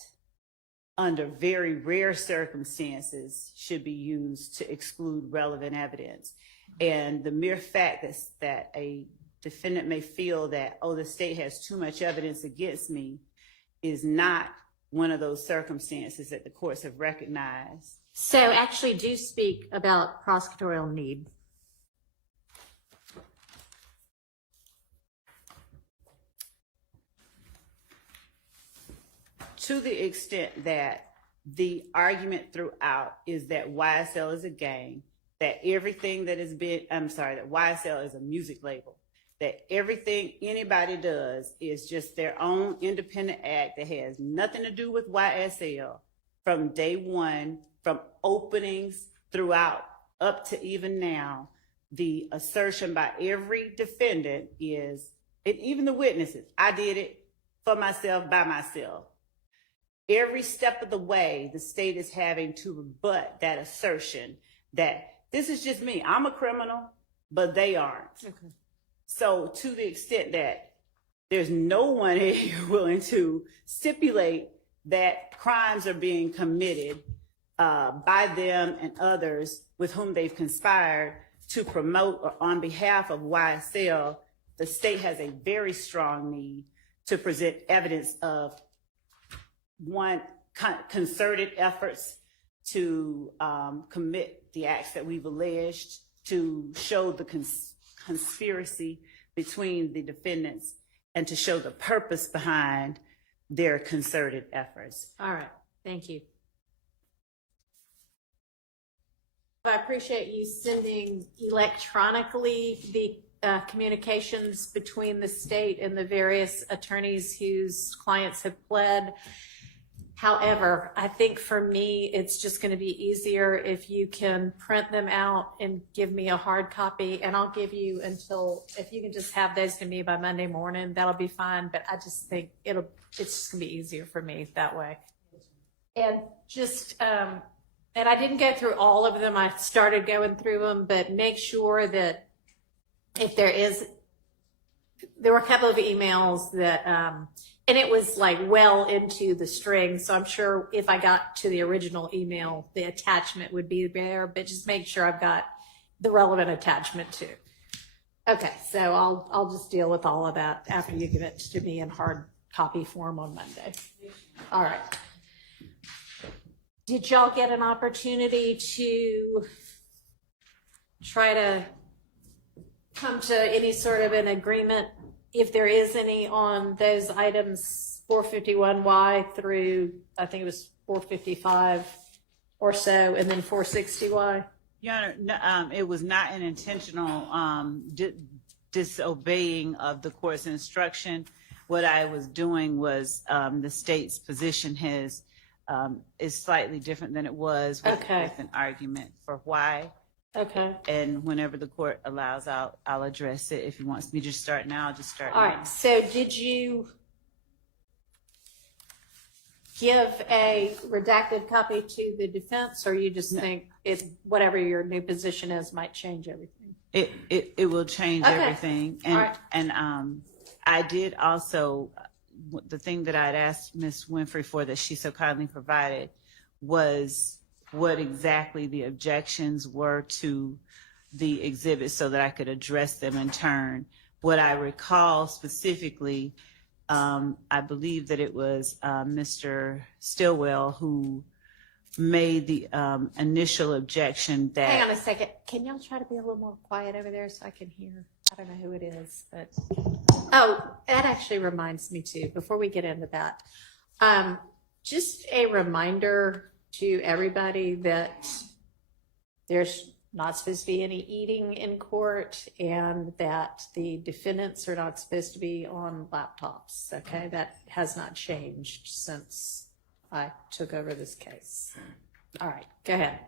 under very rare circumstances should be used to exclude relevant evidence. And the mere fact that a defendant may feel that, oh, the state has too much evidence against me, is not one of those circumstances that the courts have recognized. So actually do speak about prosecutorial need. To the extent that the argument throughout is that YSL is a gang, that everything that has been, that YSL is a music label, that everything anybody does is just their own independent act that has nothing to do with YSL from day one, from openings throughout up to even now. The assertion by every defendant is, and even the witnesses, I did it for myself, by myself. Every step of the way, the state is having to rebut that assertion that this is just me. I'm a criminal, but they aren't. Okay. So to the extent that there's no one here willing to stipulate that crimes are being committed by them and others with whom they've conspired to promote or on behalf of YSL, the state has a very strong need to present evidence of, one, concerted efforts to commit the acts that we've alleged, to show the conspiracy between the defendants, and to show the purpose behind their concerted efforts. All right, thank you. I appreciate you sending electronically the communications between the state and the various attorneys whose clients have pled. However, I think for me, it's just going to be easier if you can print them out and give me a hard copy, and I'll give you until, if you can just have those to me by Monday morning, that'll be fine. But I just think it's just going to be easier for me that way. And just, and I didn't go through all of them. I started going through them, but make sure that if there were a couple of emails that, and it was like well into the string. So I'm sure if I got to the original email, the attachment would be there, but just make sure I've got the relevant attachment too. Okay. So I'll just deal with all of that after you give it to me in hard copy form on Monday. All right. Did y'all get an opportunity to try to come to any sort of an agreement, if there is any, on those items 451Y through, I think it was 455 or so, and then 460Y? Your Honor, it was not an intentional disobeying of the court's instruction. What I was doing was the state's position is slightly different than it was with an argument for why. Okay. And whenever the court allows, I'll address it. If he wants me to just start now, I'll just start now. All right. So did you give a redacted copy to the defense, or you just think it's whatever your new position is might change everything? It will change everything. And right. And I did also, the thing that I'd asked Ms. Winfrey for that she so kindly provided was what exactly the objections were to the exhibit so that I could address them in turn. What I recall specifically, I believe that it was Mr. Stillwell who made the initial objection that. Hang on a second. Can y'all try to be a little more quiet over there so I can hear? I don't know who it is, but oh, that actually reminds me too. Before we get into that, just a reminder to everybody that there's not supposed to be any eating in court, and that the defendants are not supposed to be on laptops. Okay, that has not changed since I took over this case. All right, go ahead.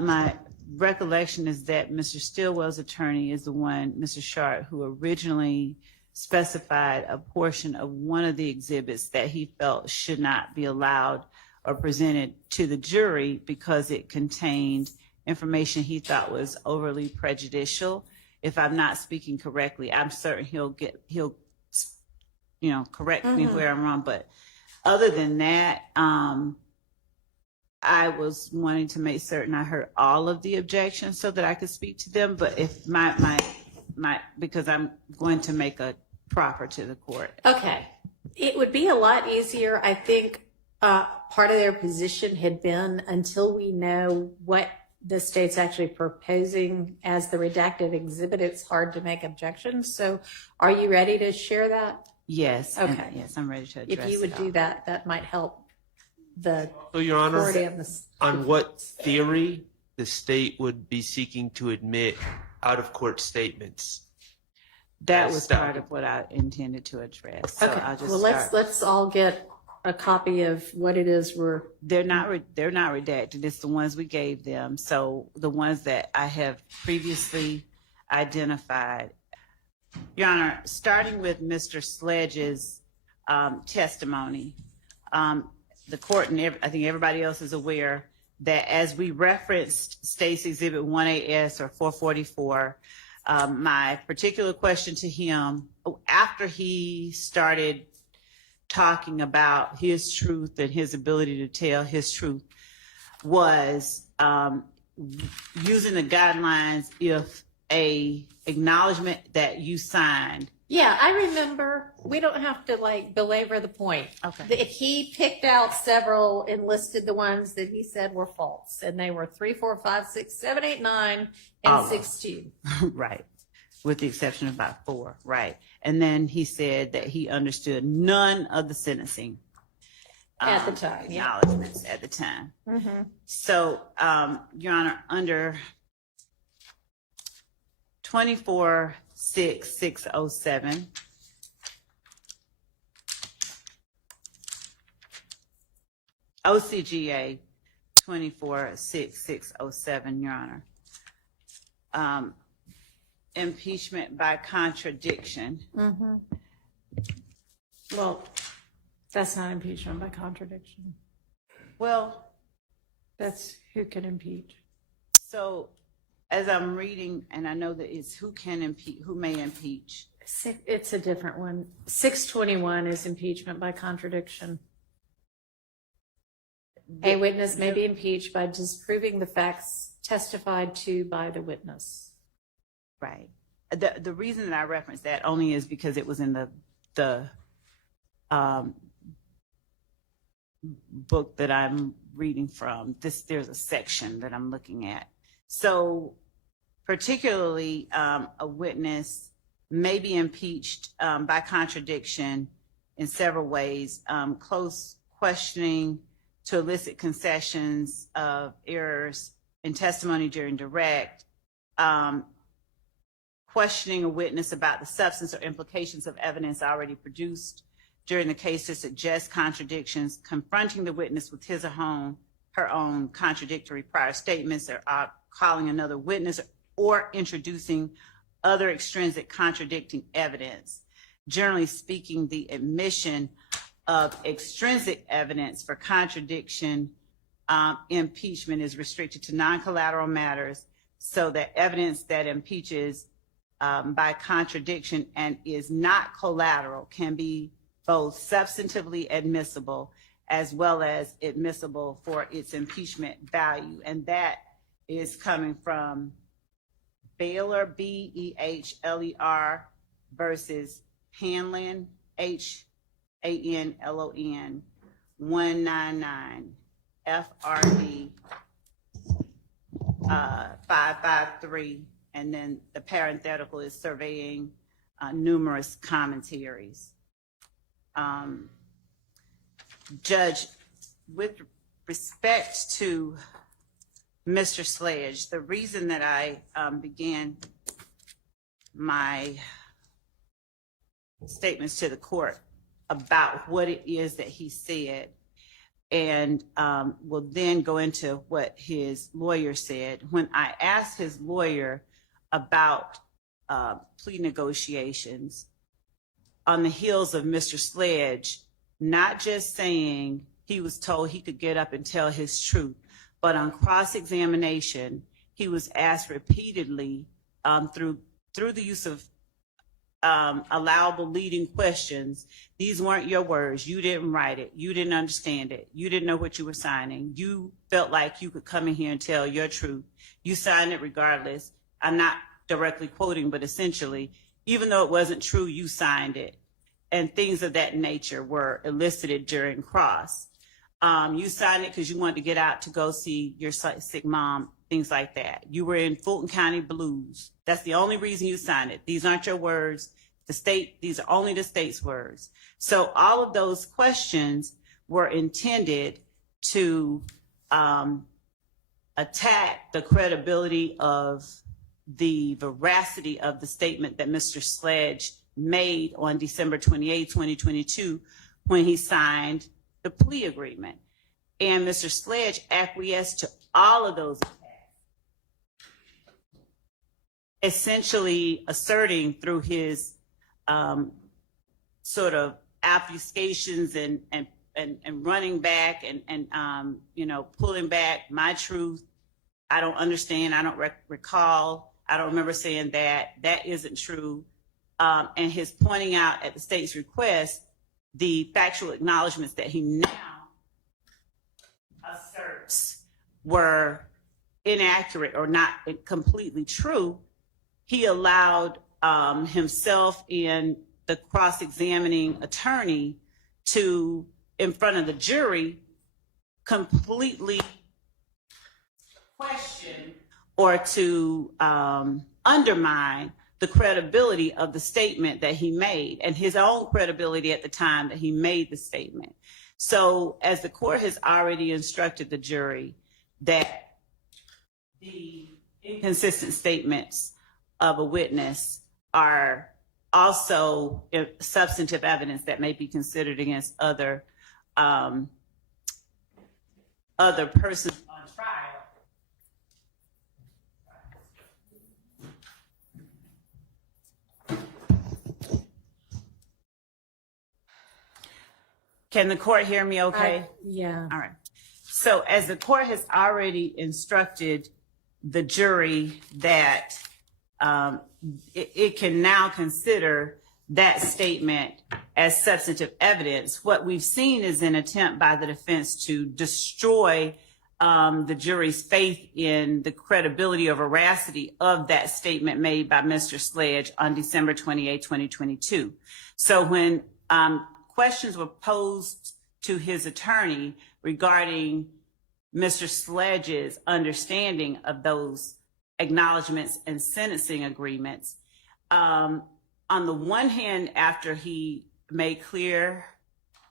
My recollection is that Mr. Stillwell's attorney is the one, Mr. Sharp, who originally specified a portion of one of the exhibits that he felt should not be allowed or presented to the jury because it contained information he thought was overly prejudicial. If I'm not speaking correctly, I'm certain he'll correct me where I'm wrong. But other than that, I was wanting to make certain I heard all of the objections so that I could speak to them. But if because I'm going to make a proffer to the court. Okay. It would be a lot easier, I think. Part of their position had been, until we know what the state's actually proposing as the redacted exhibit, it's hard to make objections. So are you ready to share that? Yes. Okay. Yes, I'm ready to address If you would it do all. that, that might help the So, Your Honor, majority of this. on what theory the state would be seeking to admit out-of-court statements? That was Stop. part of what I intended to address. So Okay. I'll just Well, start. let's all get a copy of what it is we're. They're not redacted. It's the ones we gave them. So the ones that I have previously identified. Your Honor, starting with Mr. Sledge's testimony, the court and I think everybody else is aware that as we referenced State's Exhibit 1AS or 444, my particular question to him after he started talking about his truth and his ability to tell his truth was using the guidelines if a acknowledgement that you signed. Yeah, I remember. We don't have to belabor the point. Okay. He picked out several and listed the ones that he said were false, and they were 3, 4, 5, 6, 7, 8, 9, and All of 16. Right. With the exception of about 4. Right. And then he said that he understood none of the sentencing At the time, yeah. acknowledgments at the time. Mm-hmm. So, Your Honor, under 246607, OCGA 246607, Your Honor, impeachment by contradiction. Mm-hmm. Well, that's not impeachment by contradiction. Well, That's who can impeach. so as I'm reading, and I know that it's who may impeach. It's a different one. 621 is impeachment by contradiction. A witness may be impeached by disproving the facts testified to by the witness. Right. The reason that I referenced that only is because it was in the book that I'm reading from. There's a section that I'm looking at. So particularly a witness may be impeached by contradiction in several ways. Close questioning to elicit concessions of errors in testimony during direct, questioning a witness about the substance or implications of evidence already produced during the case to suggest contradictions, confronting the witness with his or her own contradictory prior statements, or calling another witness, or introducing other extrinsic contradicting evidence. Generally speaking, the admission of extrinsic evidence for contradiction impeachment is restricted to non-collateral matters, so that evidence that impeaches by contradiction and is not collateral can be both substantively admissible as well as admissible for its impeachment value. And that is coming from Baylor, BEHLER versus Hanlon, HANLON, 199 FRD 553, and then the parenthetical is surveying numerous commentaries. Judge, with respect to Mr. Sledge, the reason that I began my statements to the court about what it is that he said, and will then go into what his lawyer said. When I asked his lawyer about plea negotiations on the heels of Mr. Sledge, not just saying he was told he could get up and tell his truth, but on cross-examination, he was asked repeatedly through the use of allowable leading questions. These weren't your words. You didn't write it. You didn't understand it. You didn't know what you were signing. You felt like you could come in here and tell your truth. You signed it regardless. I'm not directly quoting, but essentially, even though it wasn't true, you signed it. And things of that nature were elicited during cross. You signed it because you wanted to get out to go see your sick mom, things like that. You were in Fulton County Blues. That's the only reason you signed it. These aren't your words. These are only the state's words. So all of those questions were intended to attack the credibility of the veracity of the statement that Mr. Sledge made on December 28, 2022, when he signed the plea agreement. And Mr. Sledge acquiesced to all of those attacks, essentially asserting through his sort of obfuscations and running back and pulling back my truth. I don't understand. I don't recall. I don't remember saying that. That isn't true. And his pointing out at the state's request the factual acknowledgments that he now asserts were inaccurate or not completely true. He allowed himself and the cross-examining attorney to, in front of the jury, completely question or to undermine the credibility of the statement that he made and his own credibility at the time that he made the statement. So as the court has already instructed the jury that the inconsistent statements of a witness are also substantive evidence that may be considered against other persons on trial. Can the court hear me okay? Yeah. All right. So as the court has already instructed the jury that it can now consider that statement as substantive evidence, what we've seen is an attempt by the defense to destroy the jury's faith in the credibility or veracity of that statement made by Mr. Sledge on December 28, 2022. So when questions were posed to his attorney regarding Mr. Sledge's understanding of those acknowledgments and sentencing agreements, on the one hand, after he made clear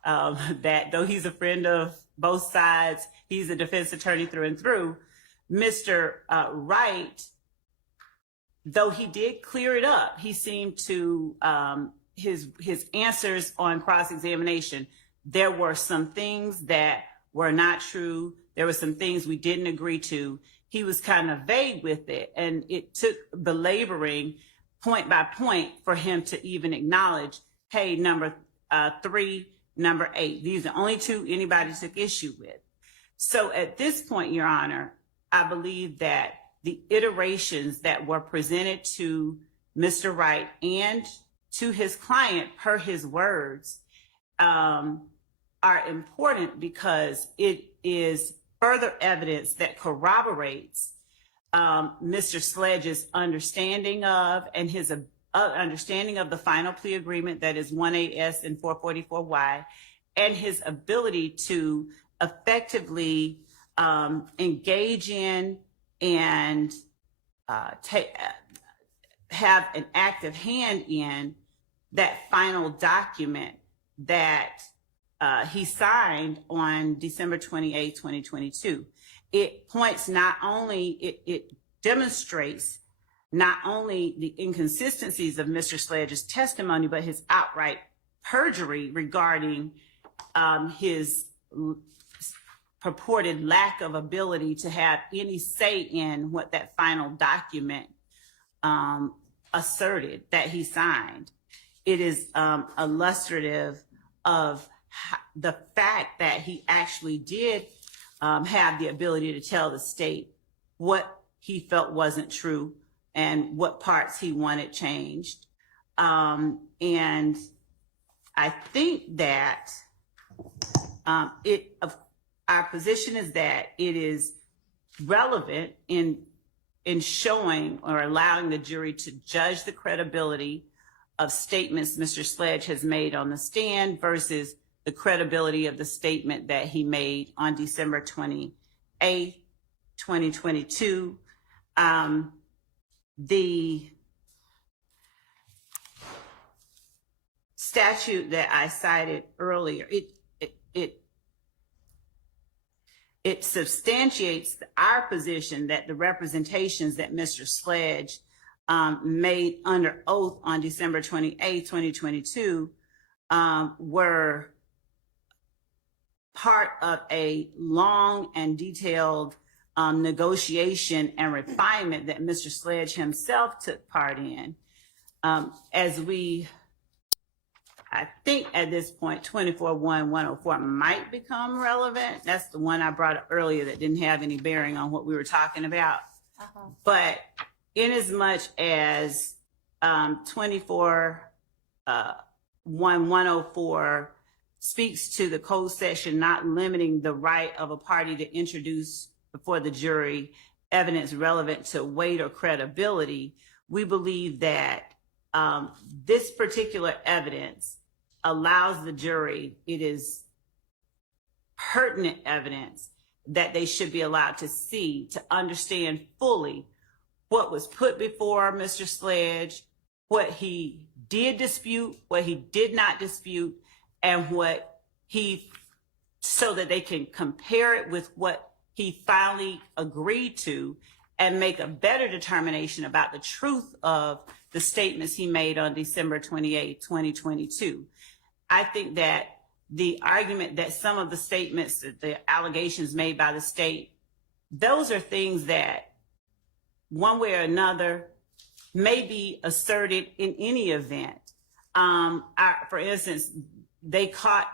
that though he's a friend of both sides, he's a defense attorney through and through, Mr. Wright, though he did clear it up, he seemed to, his answers on cross-examination, there were some things that were not true. There were some things we didn't agree to. He was kind of vague with it, and it took belaboring point by point for him to even acknowledge, hey, number 3, number 8, these are the only 2 anybody took issue with. So at this point, Your Honor, I believe that the iterations that were presented to Mr. Wright and to his client per his words are important because it is further evidence that corroborates Mr. Sledge's understanding of and his understanding of the final plea agreement that is 1AS and 444Y, and his ability to effectively engage in and have an active hand in that final document that he signed on December 28, 2022. It points it demonstrates not only the inconsistencies of Mr. Sledge's testimony, but his outright perjury regarding his purported lack of ability to have any say in what that final document asserted that he signed. It is illustrative of the fact that he actually did have the ability to tell the state what he felt wasn't true and what parts he wanted changed. And I think that our position is that it is relevant in showing or allowing the jury to judge the credibility of statements Mr. Sledge has made on the stand versus the credibility of the statement that he made on December 28, 2022. The statute that I cited earlier, it substantiates our position that the representations that Mr. Sledge made under oath on December 28, 2022 were part of a long and detailed negotiation and refinement that Mr. Sledge himself took part in. I think at this point, 24-1-104 might become relevant. That's the one I brought up earlier that didn't have any bearing on what we were talking about. But inasmuch as 24-1-104 speaks to the code section not limiting the right of a party to introduce before the jury evidence relevant to weight or credibility, we believe that this particular evidence allows the jury, it is pertinent evidence that they should be allowed to see, to understand fully what was put before Mr. Sledge, what he did dispute, what he did not dispute, and so that they can compare it with what he finally agreed to and make a better determination about the truth of the statements he made on December 28, 2022. I think that the argument that some of the statements, the allegations made by the state, those are things that one way or another may be asserted in any event. For instance, they caught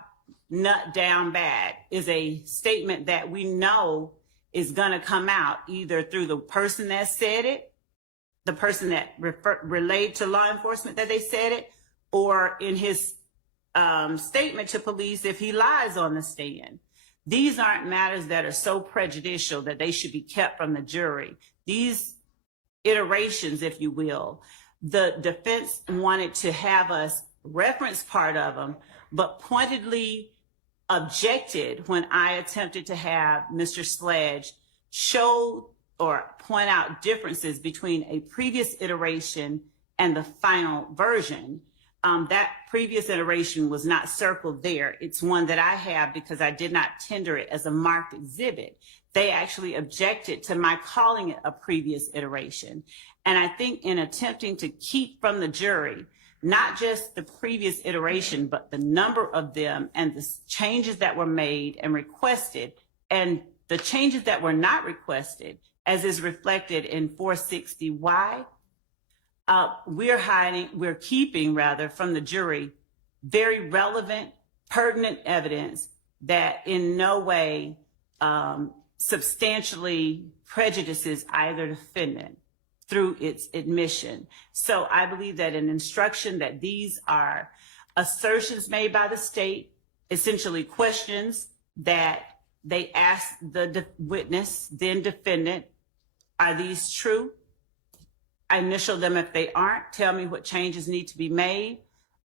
nut down bad is a statement that we know is going to come out either through the person that said it, the person that relayed to law enforcement that they said it, or in his statement to police if he lies on the stand. These aren't matters that are so prejudicial that they should be kept from the jury. These iterations, if you will, the defense wanted to have us reference part of them, but pointedly objected when I attempted to have Mr. Sledge show or point out differences between a previous iteration and the final version. That previous iteration was not circled there. It's one that I have because I did not tender it as a marked exhibit. They actually objected to my calling it a previous iteration. And I think in attempting to keep from the jury, not just the previous iteration, but the number of them and the changes that were made and requested, and the changes that were not requested, as is reflected in 460Y, we're keeping from the jury very relevant, pertinent evidence that in no way substantially prejudices either defendant through its admission. So I believe that an instruction that these are assertions made by the state, essentially questions that they ask the witness, then defendant, are these true? I initial them if they aren't, tell me what changes need to be made,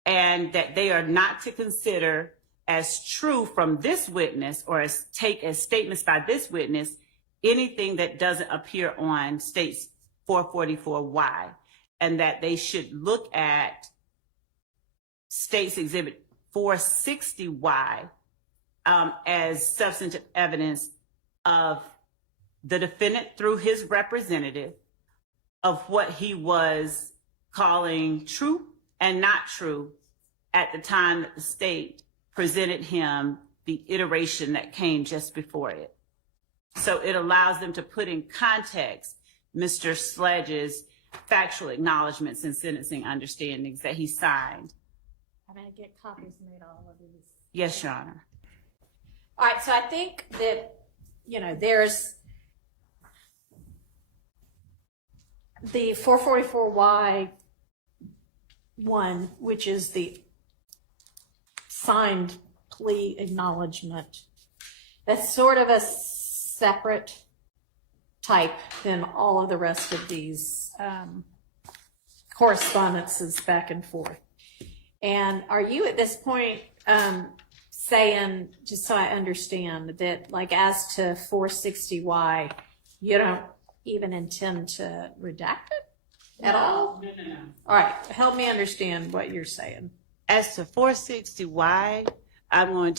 and that they are not to consider as true from this witness or take as statements by this witness anything that doesn't appear on state's 444Y, and that they should look at state's exhibit 460Y as substantive evidence of the defendant through his representative of what he was calling true and not true at the time that the state presented him the iteration that came just before it. So it allows them to put in context Mr. Sledge's factual acknowledgments and sentencing understandings that he signed. I'm going to get copies made all of these. Yes, Your Honor. All right, so I think that, you know, there's the 444Y one, which is the signed plea acknowledgement. That's sort of a separate type than all of the rest of these correspondences back and forth. And are you at this point saying, just so I understand, that like as to 460Y, you don't even intend to redact it at all? No. All right, help me understand what you're saying. As to 460Y, I wanted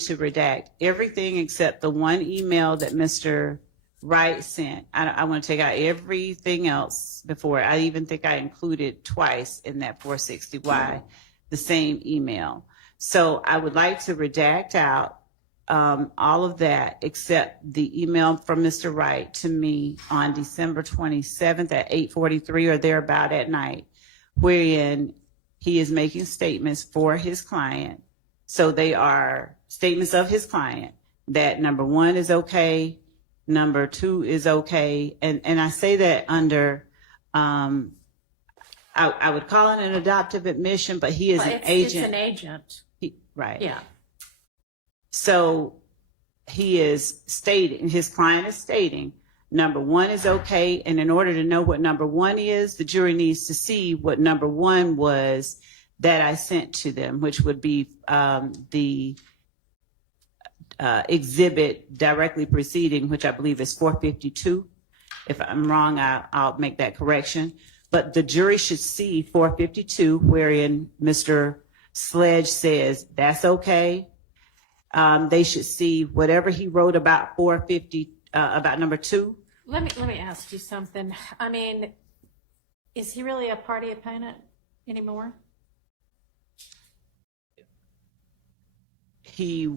to redact everything except the one email that Mr. Wright sent. I want to take out everything else before. I even think I included twice in that 460Y the same email. So I would like to redact out all of that except the email from Mr. Wright to me on December 27th at 8:43 or thereabout at night, wherein he is making statements for his client. So they are statements of his client that number one is okay, number two is okay. And I say that under, I would call it an adoptive admission, but he is Well, an agent. It's an agent. Right. Yeah. So he is stating, his client is stating, number one is okay. And in order to know what number one is, the jury needs to see what number one was that I sent to them, which would be the exhibit directly preceding, which I believe is 452. If I'm wrong, I'll make that correction. But the jury should see 452, wherein Mr. Sledge says that's okay. They should see whatever he wrote about 450, about number two. Let me ask you something. I mean, is he really a party opponent anymore? He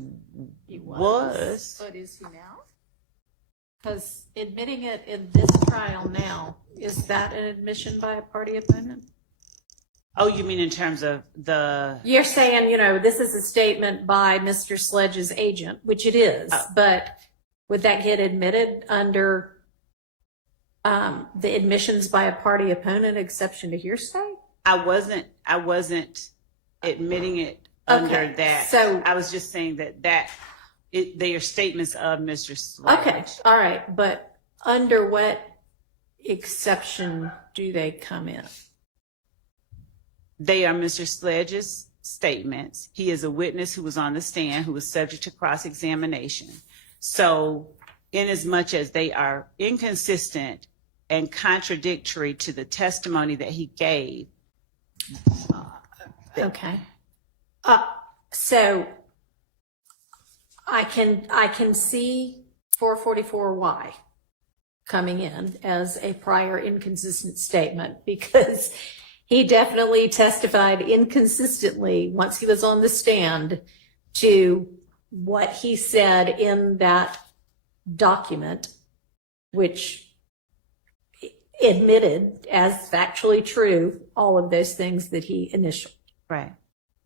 was. But is he now? Because admitting it in this trial now, is that an admission by a party opponent? Oh, you mean in terms of the... You're saying, you know, this is a statement by Mr. Sledge's agent, which it is, but would that get admitted under the admissions by a party opponent exception to hearsay? I wasn't admitting it under that. So I was just saying that they are statements of Mr. Sledge. okay, all right, but under what exception do they come in? They are Mr. Sledge's statements. He is a witness who was on the stand, who was subject to cross-examination. So inasmuch as they are inconsistent and contradictory to the testimony that he gave. Okay. So I can see 444Y coming in as a prior inconsistent statement because he definitely testified inconsistently once he was on the stand to what he said in that document, which admitted as factually true all of those things that he initialed. Right.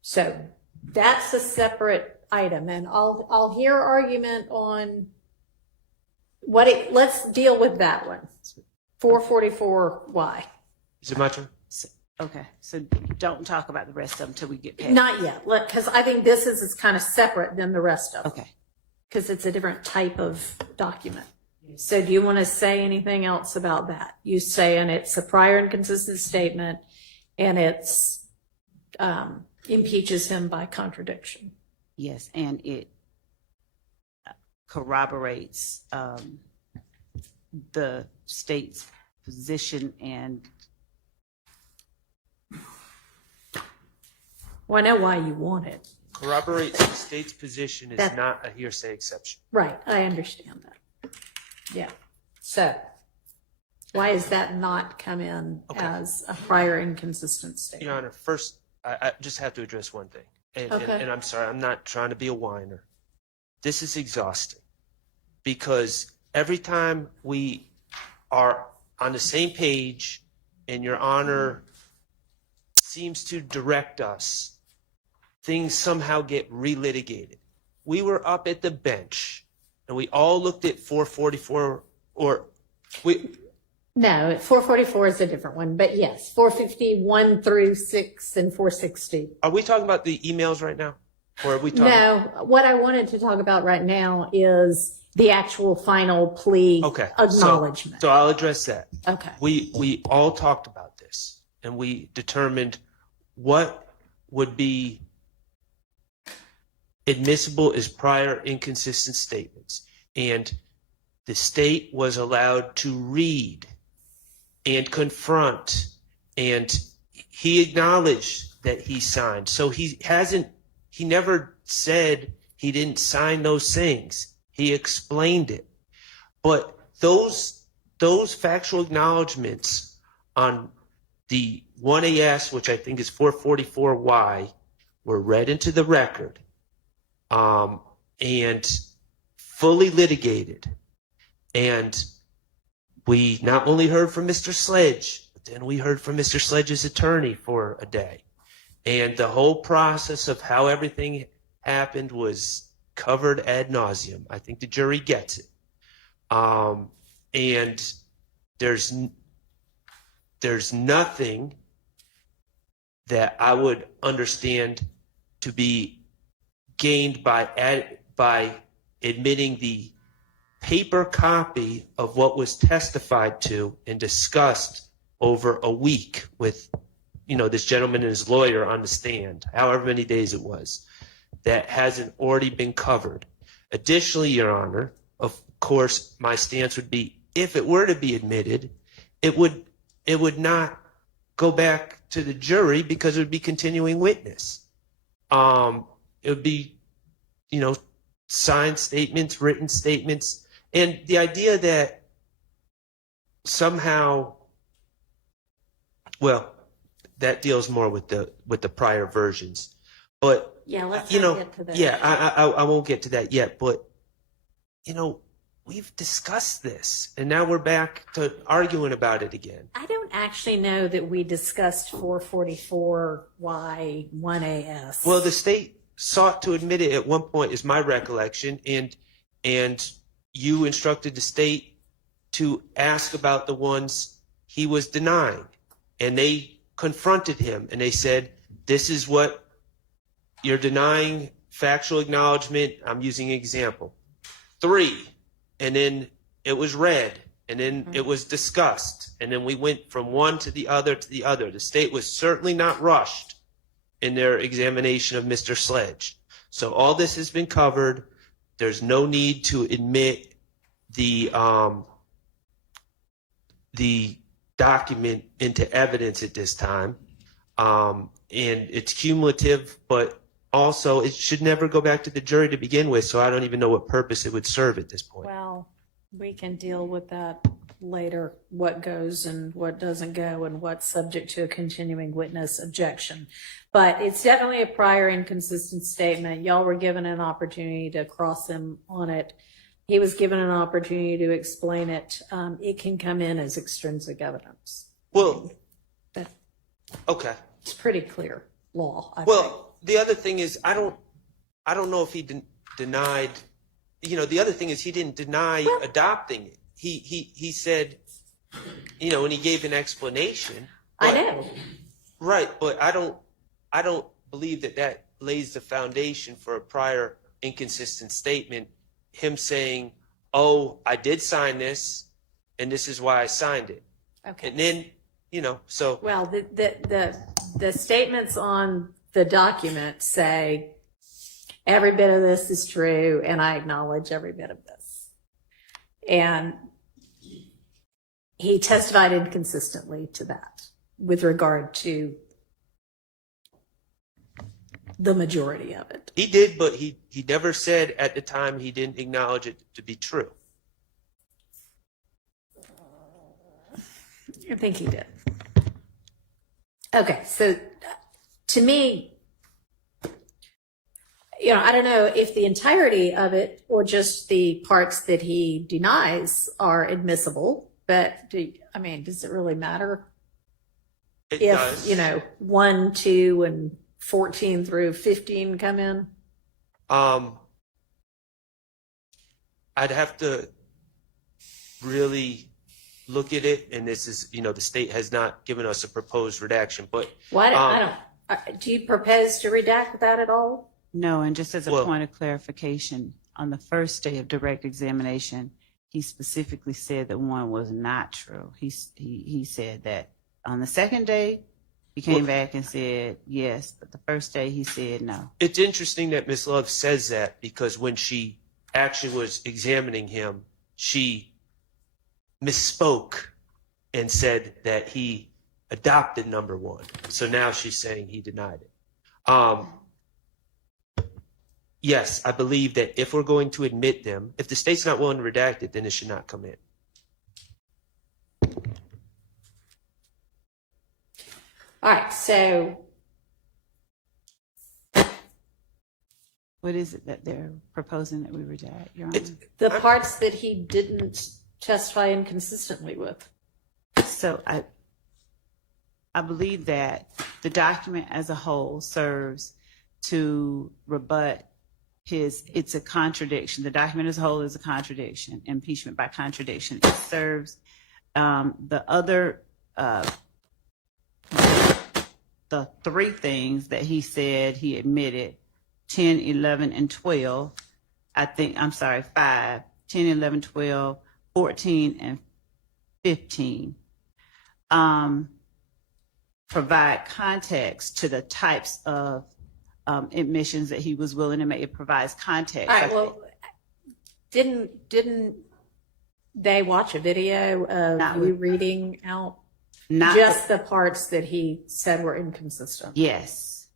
So that's a separate item, and I'll hear argument on let's deal with that one. 444Y. Is it my turn? Okay. So don't talk about the rest of them until we get past. Not yet, because I think this is kind of separate than the rest of them. Okay. Because it's a different type of document. So do you want to say anything else about that? You saying it's a prior inconsistent statement and it's impeaches him by contradiction. Yes, and it corroborates the state's position and Well, I know why you want it. Corroborates the state's position is That- not a hearsay exception. Right, I understand that. Yeah. So why does that not come in Okay. as a prior inconsistent Your statement? Honor, first, I just have to address one thing. Okay. And I'm sorry, I'm not trying to be a whiner. This is exhausting because every time we are on the same page and Your Honor seems to direct us, things somehow get relitigated. We were up at the bench and we all looked at 444 No, 444 is a different one, but yes, 451 through 6 and 460. are we talking about the emails right now? Or are we talking? No, what I wanted to talk about right now is the actual final plea Okay. acknowledgement. So I'll address that. Okay. We all talked about this and we determined what would be admissible as prior inconsistent statements. And the state was allowed to read and confront, and he acknowledged that he signed. So he never said he didn't sign those things. He explained it. But those factual acknowledgments on the 1AS, which I think is 444Y, were read into the record and fully litigated. And we not only heard from Mr. Sledge, but then we heard from Mr. Sledge's attorney for a day. And the whole process of how everything happened was covered ad nauseum. I think the jury gets it. And there's nothing that I would understand to be gained by admitting the paper copy of what was testified to and discussed over a week with, this gentleman and his lawyer on the stand, however many days it was, that hasn't already been covered. Additionally, Your Honor, of course, my stance would be, if it were to be admitted, it would not go back to the jury because it would be continuing witness. It would be, signed statements, written statements, and the idea that somehow, well, that deals more with the prior versions, but Yeah, let's not get to that. yeah, I won't get to that yet, but we've discussed this, and now we're back to arguing about it again. I don't actually know that we discussed 444Y 1AS. Well, the state sought to admit it at one point, is my recollection, and you instructed the state to ask about the ones he was denying, and they confronted him, and they said, "This is what you're denying." Factual acknowledgement. I'm using an example. 3, and then it was read, and then it was discussed, and then we went from one to the other to the other. The state was certainly not rushed in their examination of Mr. Sledge. So all this has been covered. There's no need to admit the document into evidence at this time. And it's cumulative, but also it should never go back to the jury to begin with. So I don't even know what purpose it would serve at this point. Well, we can deal with that later, what goes and what doesn't go and what's subject to a continuing witness objection. But it's definitely a prior inconsistent statement. Y'all were given an opportunity to cross him on it. He was given an opportunity to explain it. It can come in as extrinsic evidence. Well, That- okay. It's pretty clear law, I think. Well, the other thing is, I don't know if he denied. The other thing is he didn't deny adopting it. He said, and he gave an explanation. I but- know. Right, but I don't believe that lays the foundation for a prior inconsistent statement. Him saying, "Oh, I did sign this, and this is why I signed it," Okay. and then so Well, the statements on the document say, every bit of this is true, and I acknowledge every bit of this. And he testified inconsistently to that with regard to the majority of it. He did, but he never said at the time he didn't acknowledge it to be true. I think he did. Okay, so to me, I don't know if the entirety of it or just the parts that he denies are admissible, but does it really matter It if, does. 1, 2, and 14 through 15 come in? I'd have to really look at it, and this is, the state has not given us a proposed redaction, but Do you propose to redact that at all? No, and just as a Well- point of clarification, on the first day of direct examination, he specifically said that 1 was not true. He said that on the second day, he came back and said yes, but the first day he said no. it's interesting that Ms. Love says that, because when she actually was examining him, she misspoke and said that he adopted number 1. So now she's saying he denied it. Yes, I believe that if we're going to admit them, if the state's not willing to redact it, then it should not come in. All right, so What is it that they're proposing that we redact, Your Honor? the parts that he didn't testify inconsistently with. So I believe that the document as a whole serves to rebut it's a contradiction. The document as a whole is a contradiction, impeachment by contradiction. It serves the other, the 3 things that he said he admitted, 10, 11, and 12. 5, 10, 11, 12, 14, and 15. Provide context to the types of admissions that he was willing to make. It provides context. All right, well, didn't they watch a video of you reading out just the parts that he said were inconsistent? Yes,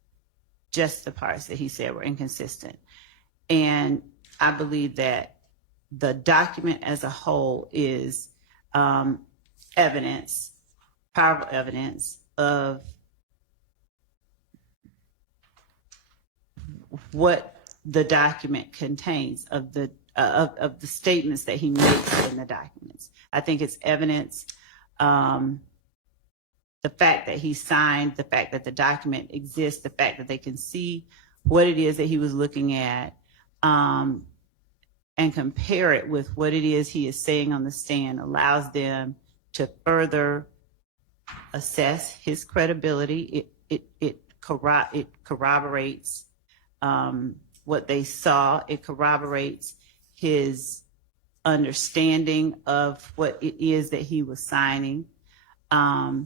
just the parts that he said were inconsistent. And I believe that the document as a whole is evidence, powerful evidence of what the document contains, of the statements that he makes in the documents. I think it's evidence, the fact that he signed, the fact that the document exists, the fact that they can see what it is that he was looking at, and compare it with what it is he is saying on the stand, allows them to further assess his credibility. It corroborates what they saw. It corroborates his understanding of what it is that he was signing. All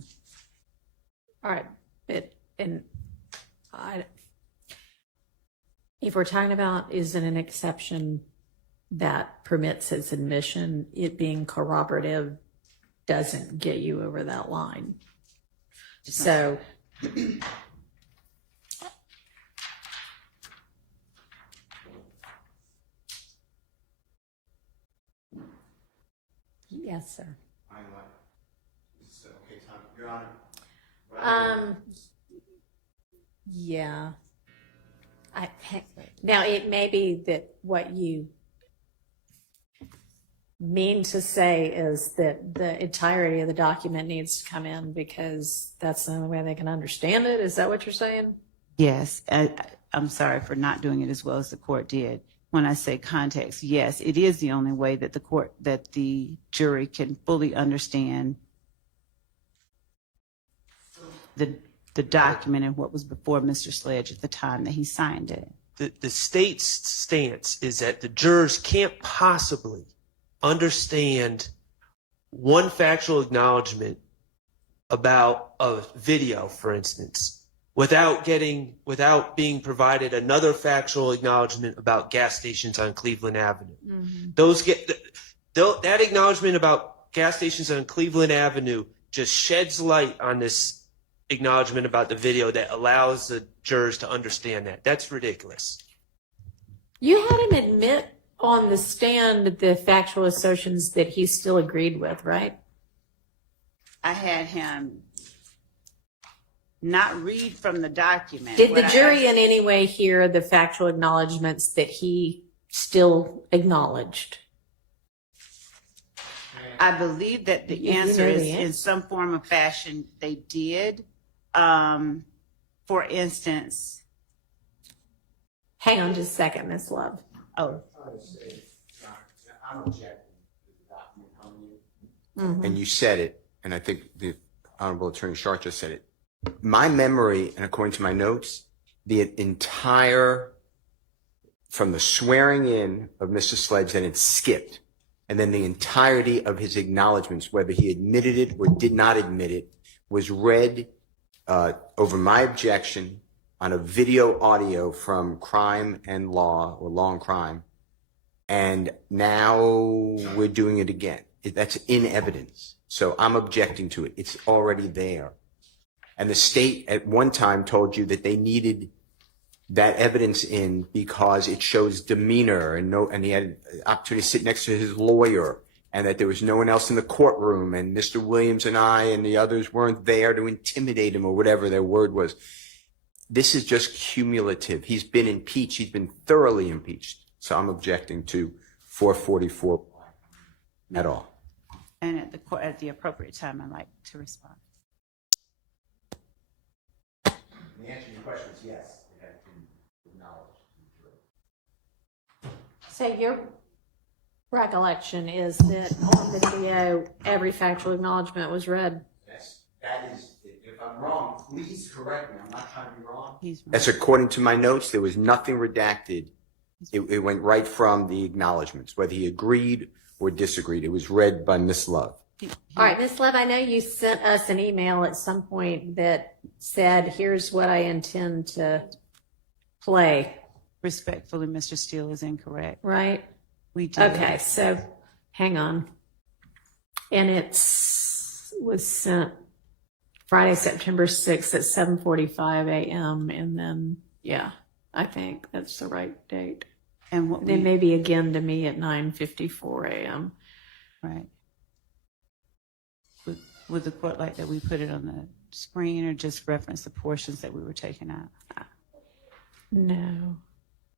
right, if we're talking about is it an exception that permits its admission, it being corroborative doesn't get you over that line. So yes, sir. Okay, time, Your Honor. Yeah. Now it may be that what you mean to say is that the entirety of the document needs to come in because that's the only way they can understand it. Is that what you're saying? Yes, I'm sorry for not doing it as well as the court did. When I say context, yes, it is the only way that the jury can fully understand the document and what was before Mr. Sledge at the time that he signed it. The state's stance is that the jurors can't possibly understand one factual acknowledgement about a video, for instance, without being provided another factual acknowledgement about gas stations on Cleveland Avenue. That acknowledgement about gas stations on Cleveland Avenue just sheds light on this acknowledgement about the video that allows the jurors to understand that. That's ridiculous. You had him admit on the stand the factual assertions that he still agreed with, right? I had him not read from the document. Did What the I jury asked- in any way hear the factual acknowledgments that he still acknowledged? I believe that the You know answer is the in answer. some form or fashion they did. For instance, Hang on just a second, Miss Love. oh, I'm objecting to the document coming in. And you said it, and I think the Honorable Attorney Sharp just said it. My memory, and according to my notes, the entire, from the swearing in of Mr. Sledge, then it skipped, and then the entirety of his acknowledgments, whether he admitted it or did not admit it, was read over my objection on a video audio from Crime and Law, or Law and Crime, and now we're doing it again. That's in evidence. So I'm objecting to it. It's already there. And the state at one time told you that they needed that evidence in because it shows demeanor and he had an opportunity to sit next to his lawyer, and that there was no one else in the courtroom, and Mr. Williams and I and the others weren't there to intimidate him, or whatever their word was. This is just cumulative. He's been impeached. He's been thoroughly impeached. So I'm objecting to 444 at all. and at the appropriate time, I'd like to respond. The answer to your question is yes. It has been acknowledged. So your recollection is that on the video, every factual acknowledgement was read? That is, if I'm wrong, please correct me. I'm not trying to be wrong. He's right. That's according to my notes. There was nothing redacted. It went right from the acknowledgments, whether he agreed or disagreed. It was read by Miss Love. All right, Ms. Love, I know you sent us an email at some point that said, here's what I intend to play, Respectfully, Mr. Steele is incorrect. right? We did. Okay, so hang on. And was sent Friday, September 6th at 7:45 a.m. And then, yeah, I think that's the right date. And what Then we, maybe again to me at 9:54 a.m. right. Would the court like that we put it on the screen or just reference the portions that we were taking out? No.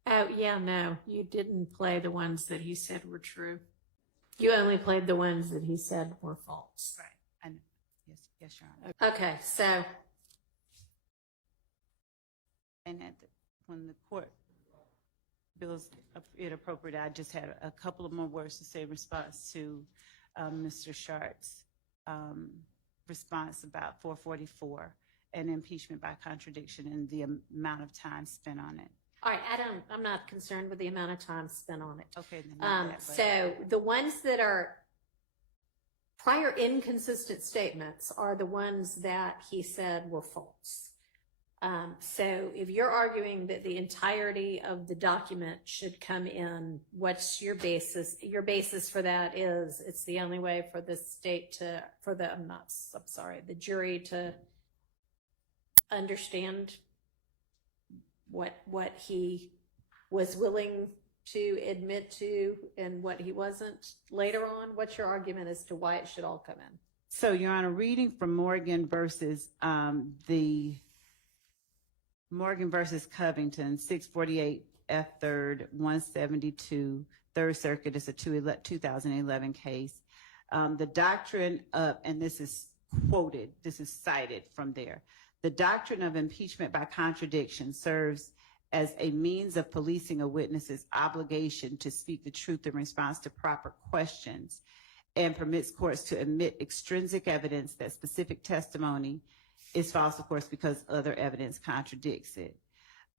Oh, yeah, no. You didn't play the ones that he said were true. You only played the ones that he said were false. Right. I know. Yes, Your Honor. Okay, so And when the court feels it appropriate, I just had a couple of more words to say in response to Mr. Sharp's response about 444 and impeachment by contradiction and the amount of time spent on it. all right, I'm not concerned with the amount of time spent on it. Okay, then not that, but- So the ones that are prior inconsistent statements are the ones that he said were false. So if you're arguing that the entirety of the document should come in, what's your basis? Your basis for that is it's the only way for the state to, the jury to understand what he was willing to admit to and what he wasn't later on. What's your argument as to why it should all come in? So, Your Honor, reading from Morgan versus Morgan versus Covington, 648 F. 3rd, 172, 3rd Circuit. It's a 2011 case. The doctrine of, and this is quoted, this is cited from there. The doctrine of impeachment by contradiction serves as a means of policing a witness's obligation to speak the truth in response to proper questions, and permits courts to admit extrinsic evidence that specific testimony is false, of course, because other evidence contradicts it.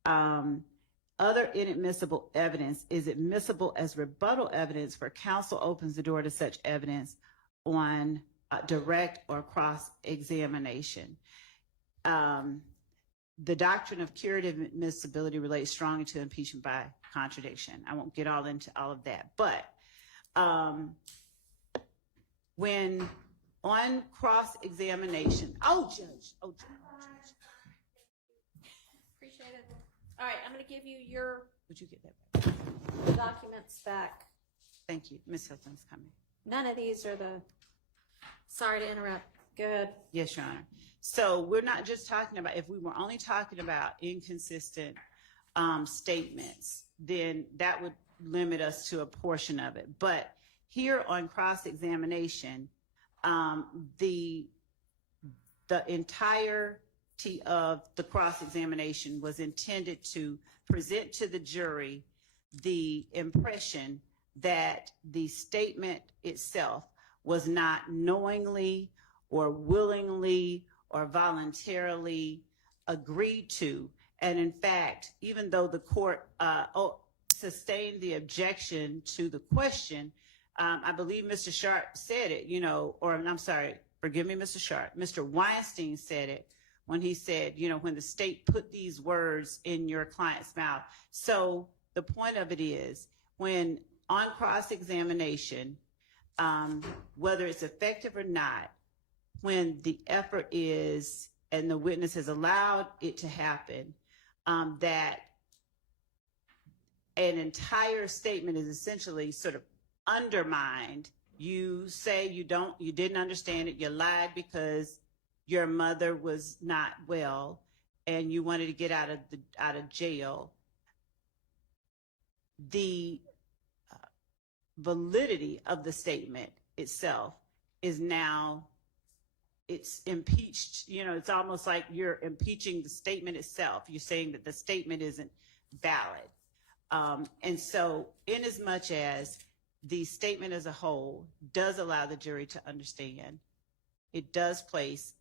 Other inadmissible evidence is admissible as rebuttal evidence where counsel opens the door to such evidence on direct or cross-examination. the doctrine of curative admissibility relates strongly to impeachment by contradiction. I won't get all into all of that, but when on cross-examination, Judge. Appreciate it. All right, I'm going to give you your Would you get that back? documents back. Thank you. Ms. Hilton's coming. None of these are the, sorry to interrupt. Good. Yes, Your Honor. So we're not just talking about, if we were only talking about inconsistent statements, then that would limit us to a portion of it. But here on cross-examination, the entirety of the cross-examination was intended to present to the jury the impression that the statement itself was not knowingly or willingly or voluntarily agreed to. And in fact, even though the court sustained the objection to the question, I believe Mr. Sharp said it, or I'm sorry, forgive me, Mr. Sharp. Mr. Weinstein said it when he said, when the state put these words in your client's mouth. So the point of it is, when on cross-examination, whether it's effective or not, when the effort is, and the witness has allowed it to happen, that an entire statement is essentially sort of undermined. You say you didn't understand it, you lied because your mother was not well and you wanted to get out of jail. The validity of the statement itself is now, it's impeached. It's almost like you're impeaching the statement itself. You're saying that the statement isn't valid. And so in as much as the statement as a whole does allow the jury to understand, it does place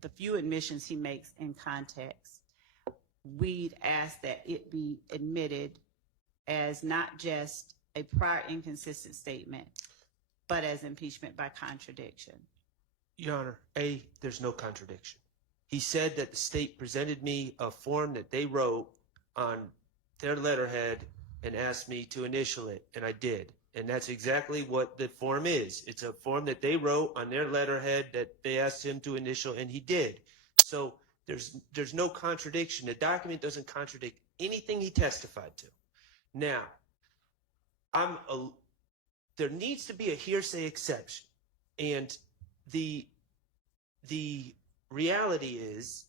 the few admissions he makes in context. We'd ask that it be admitted as not just a prior inconsistent statement, but as impeachment by contradiction. Your Honor, there's no contradiction. He said that the state presented me a form that they wrote on their letterhead and asked me to initial it, and I did. And that's exactly what the form is. It's a form that they wrote on their letterhead that they asked him to initial, and he did. So there's no contradiction. The document doesn't contradict anything he testified to. Now, there needs to be a hearsay exception, and the reality is,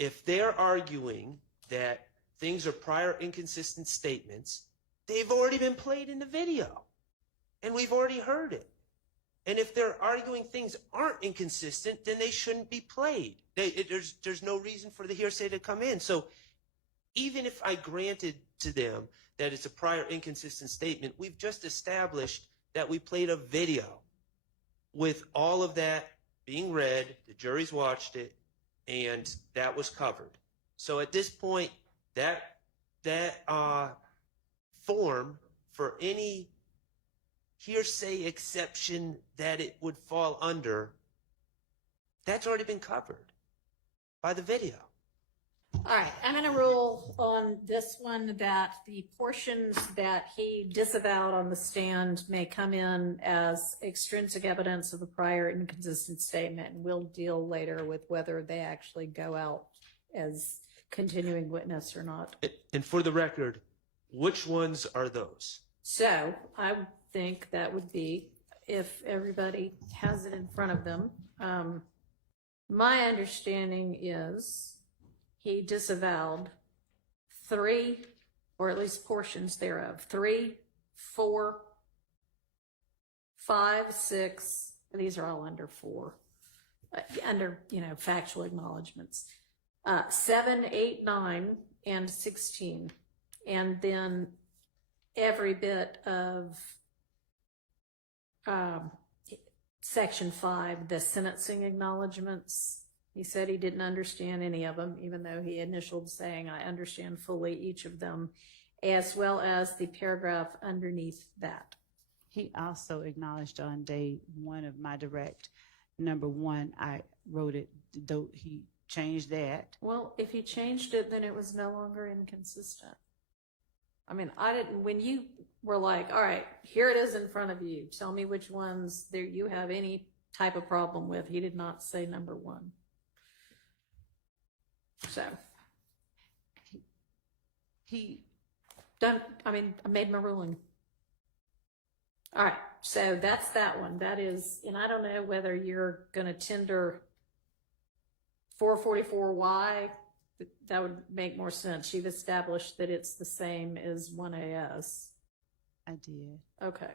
if they're arguing that things are prior inconsistent statements, they've already been played in the video, and we've already heard it. And if they're arguing things aren't inconsistent, then they shouldn't be played. There's no reason for the hearsay to come in. So even if I granted to them that it's a prior inconsistent statement, we've just established that we played a video with all of that being read, the jury's watched it, and that was covered. So at this point, that form for any hearsay exception that it would fall under, that's already been covered by the video. All right, I'm going to rule on this one that the portions that he disavowed on the stand may come in as extrinsic evidence of a prior inconsistent statement, and we'll deal later with whether they actually go out as continuing witness or not. And for the record, which ones are those? So I think that would be, if everybody has it in front of them, my understanding is he disavowed 3, or at least portions thereof, 3, 4, 5, 6, these are all under 4, under, factual acknowledgments, 7, 8, 9, and 16. And then every bit of Section 5, the sentencing acknowledgments. He said he didn't understand any of them, even though he initialed saying, I understand fully each of them, as well as the paragraph underneath that. He also acknowledged on day 1 of my direct, number 1, I wrote it, though he change that. Well, if you changed it, then it was no longer inconsistent. I mean, I didn't, when you were like, all right, here it is in front of you, tell me which ones there you have any type of problem with. He did not say number one. So, He, I made my ruling. All right, so that's that one. That is, and I don't know whether you're gonna tender 444Y. That would make more sense. You've established that it's the same as 1AS. I did. Okay.